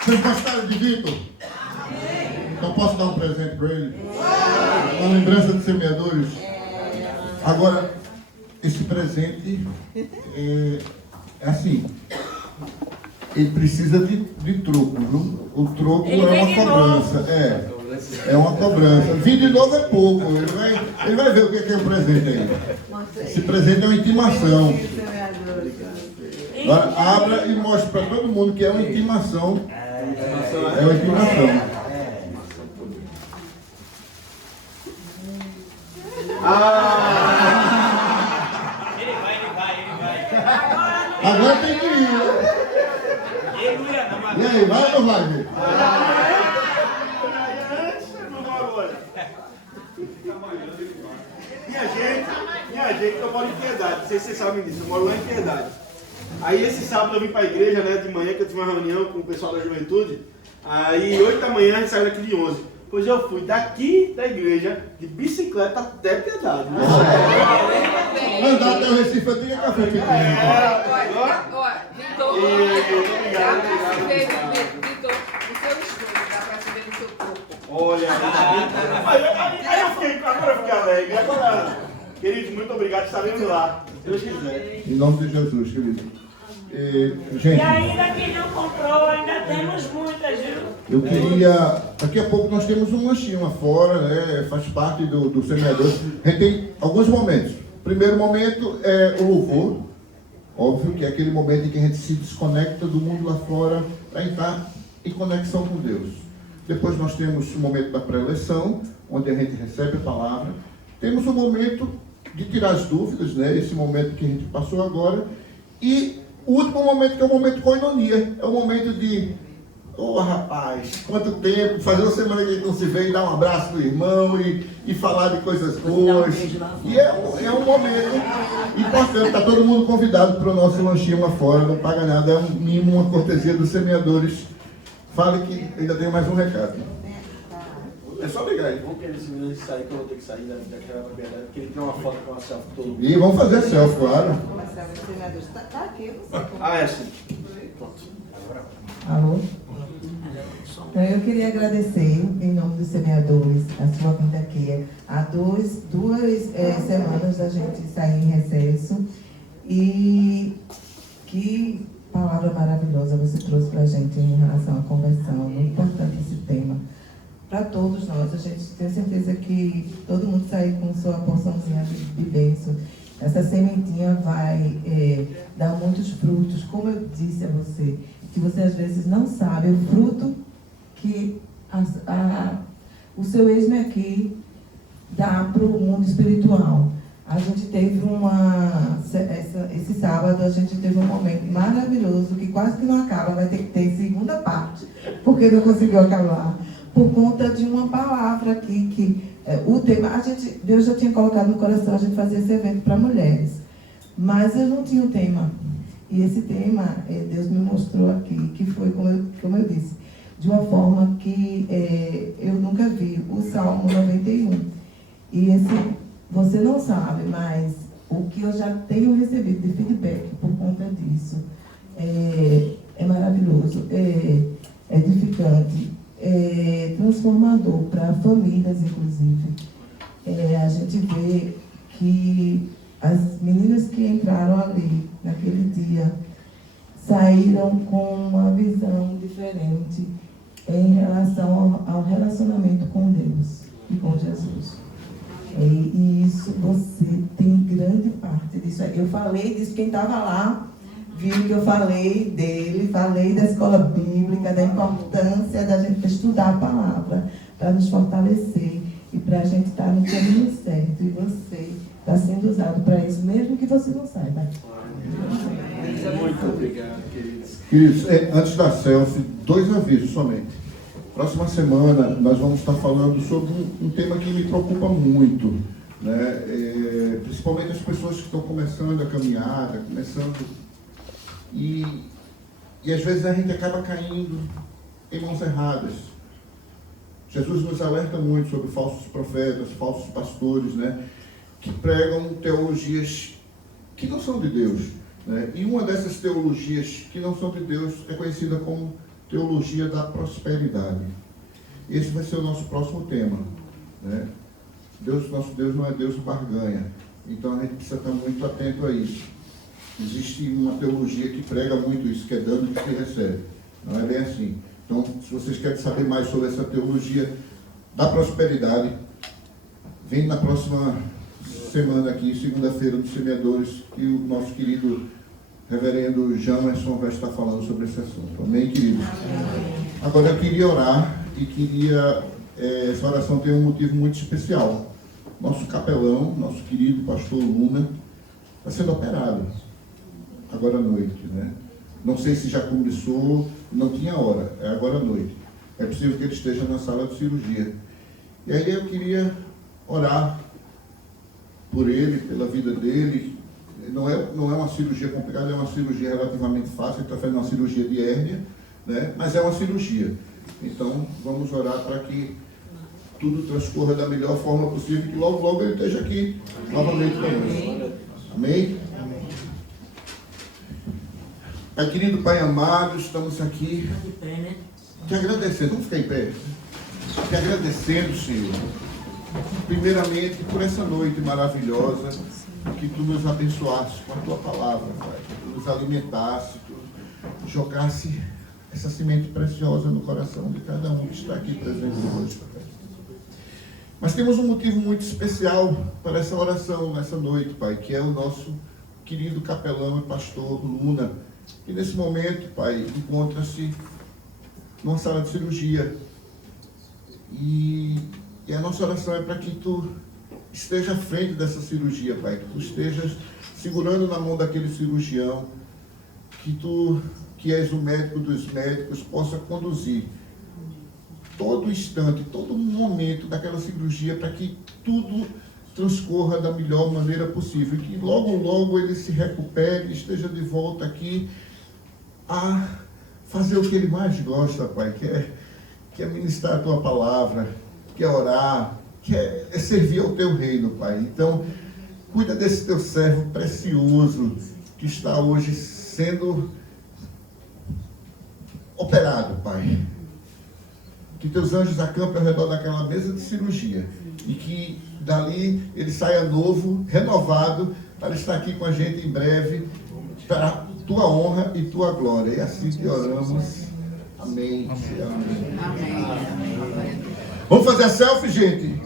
Vocês gostaram de Vitor? Então posso dar um presente para ele? Uma lembrança de semeadores? Agora, esse presente é assim, ele precisa de troco, viu? O troco é uma cobrança. É uma cobrança. Vir de novo é pouco. Ele vai ver o que é o presente aí. Esse presente é uma intimação. Agora, abra e mostre para todo mundo que é uma intimação. É uma intimação. Agora tem que ir. E aí, vai ou não vai? Minha gente, eu moro em Piedade, não sei se vocês sabem disso, eu moro lá em Piedade. Aí esse sábado eu vim para a igreja, né, de manhã, que eu tive uma reunião com o pessoal da juventude. Aí 8 da manhã a gente saiu daqui de 11. Pois eu fui daqui da igreja, de bicicleta até Piedade. Andar até o Recife, eu tinha café pequeno. Olha, Vitor, Obrigado. Vitor, o seu estúdio, dá para se ver no seu corpo. Olha, aí agora eu fiquei alegre. Agora, queridos, muito obrigado, estaremos lá, se Deus quiser. Em nome de Jesus, querido. Gente, E ainda quem não comprou, ainda temos muitas, viu? eu queria... Daqui a pouco nós temos um lanchinho lá fora, né? Faz parte do semeador. A gente tem alguns momentos. O primeiro momento é o louvor. Óbvio que é aquele momento em que a gente se desconecta do mundo lá fora para entrar em conexão com Deus. Depois nós temos o momento da pré-eleição, onde a gente recebe a palavra. Temos o momento de tirar as dúvidas, né? Esse momento que a gente passou agora. E o último momento, que é o momento de koinonia. É o momento de, rapaz, quanto tempo, fazer uma semana que a gente não se vê e dar um abraço do irmão e falar de coisas boas. E é um momento importante. Está todo mundo convidado para o nosso lanchinho lá fora, não paga nada, é um mimo, uma cortesia dos semeadores. Fale que ainda tem mais um recado. É só ligar aí. Vamos querer esse menino sair, que eu vou ter que sair daquela propriedade, porque ele tem uma foto com a selfie todo mundo. E vamos fazer selfie, claro. Tá aqui, você. É assim. Pronto. Alô? Então, eu queria agradecer, em nome dos semeadores, a sua vinda aqui. Há duas semanas da gente sair em recesso. E que palavra maravilhosa você trouxe para a gente em relação à conversão. Muito importante esse tema. Para todos nós, a gente tem certeza que todo mundo sair com sua porçãozinha de bênção. Essa sementinha vai dar muitos frutos. Como eu disse a você, que você às vezes não sabe o fruto que o seu esmo aqui dá para o mundo espiritual. A gente teve esse sábado, a gente teve um momento maravilhoso, que quase que não acaba, vai ter que ter segunda parte, porque não conseguiu acabar. Por conta de uma palavra aqui, que o tema, Deus já tinha colocado no coração a gente fazer esse evento para mulheres, mas eu não tinha um tema. E esse tema, Deus me mostrou aqui, que foi, como eu disse, de uma forma que eu nunca vi, o Salmo 91. E você não sabe, mas o que eu já tenho recebido de feedback por conta disso é maravilhoso, é edificante, transformador para famílias, inclusive. A gente vê que as meninas que entraram ali naquele dia saíram com uma visão diferente em relação ao relacionamento com Deus e com Jesus. E isso, você tem grande parte disso. Eu falei disso, quem estava lá viu que eu falei dele, falei da escola bíblica, da importância da gente estudar a palavra para nos fortalecer e para a gente estar no caminho certo. E você está sendo usado para isso, mesmo que você não saiba. Muito obrigado, queridos. Queridos, antes da selfie, 2 avisos somente. Próxima semana nós vamos estar falando sobre um tema que me preocupa muito, né? Principalmente as pessoas que estão começando a caminhada, e às vezes a gente acaba caindo em mãos erradas. Jesus nos alerta muito sobre falsos profetas, falsos pastores, né? Que pregam teologias que não são de Deus, né? E uma dessas teologias que não são de Deus é conhecida como teologia da prosperidade. Esse vai ser o nosso próximo tema, né? Nosso Deus não é Deus de barganha. Então a gente precisa estar muito atento a isso. Existe uma teologia que prega muito isso, que é dando que se recebe. Não é bem assim. Então, se vocês querem saber mais sobre essa teologia da prosperidade, vem na próxima semana aqui, segunda-feira, dos semeadores, que o nosso querido reverendo Jamerson vai estar falando sobre esse assunto. Amém, queridos? Agora, eu queria orar e queria... essa oração tem um motivo muito especial. Nosso capelão, nosso querido pastor Luna, está sendo operado agora à noite, né? Não sei se já começou, não tinha hora, é agora à noite. É possível que ele esteja na sala de cirurgia. E aí eu queria orar por ele, pela vida dele. Não é uma cirurgia complicada, é uma cirurgia relativamente fácil, ele está fazendo uma cirurgia de hérnia, né? Mas é uma cirurgia. Então, vamos orar para que tudo transcorra da melhor forma possível e que logo, logo ele esteja aqui novamente conosco. Amém? Pai querido, Pai amado, estamos aqui te agradecendo. Vamos ficar em pé? Te agradecendo, Senhor, primeiramente por essa noite maravilhosa, que tu nos abençoasse com a tua palavra, Pai, que tu nos alimentasse, tu jogasse essa semente preciosa no coração de cada um que está aqui presente hoje, Pai. Mas temos um motivo muito especial para essa oração nessa noite, Pai, que é o nosso querido capelão e pastor Luna, que nesse momento, Pai, encontra-se numa sala de cirurgia. E a nossa oração é para que tu esteja à frente dessa cirurgia, Pai, que tu estejas segurando na mão daquele cirurgião, que tu, que és o médico dos médicos, possa conduzir todo instante, todo momento daquela cirurgia para que tudo transcorra da melhor maneira possível e que logo, logo ele se recupere e esteja de volta aqui a fazer o que ele mais gosta, Pai, que é ministrar a tua palavra, que é orar, que é servir ao teu reino, Pai. Então, cuida desse teu servo precioso que está hoje sendo operado, Pai. Que teus anjos acampem ao redor daquela mesa de cirurgia e que dali ele saia novo, renovado, para estar aqui com a gente em breve, para tua honra e tua glória. E assim te oramos. Amém. Amém. Amém. Vamos fazer a selfie, gente?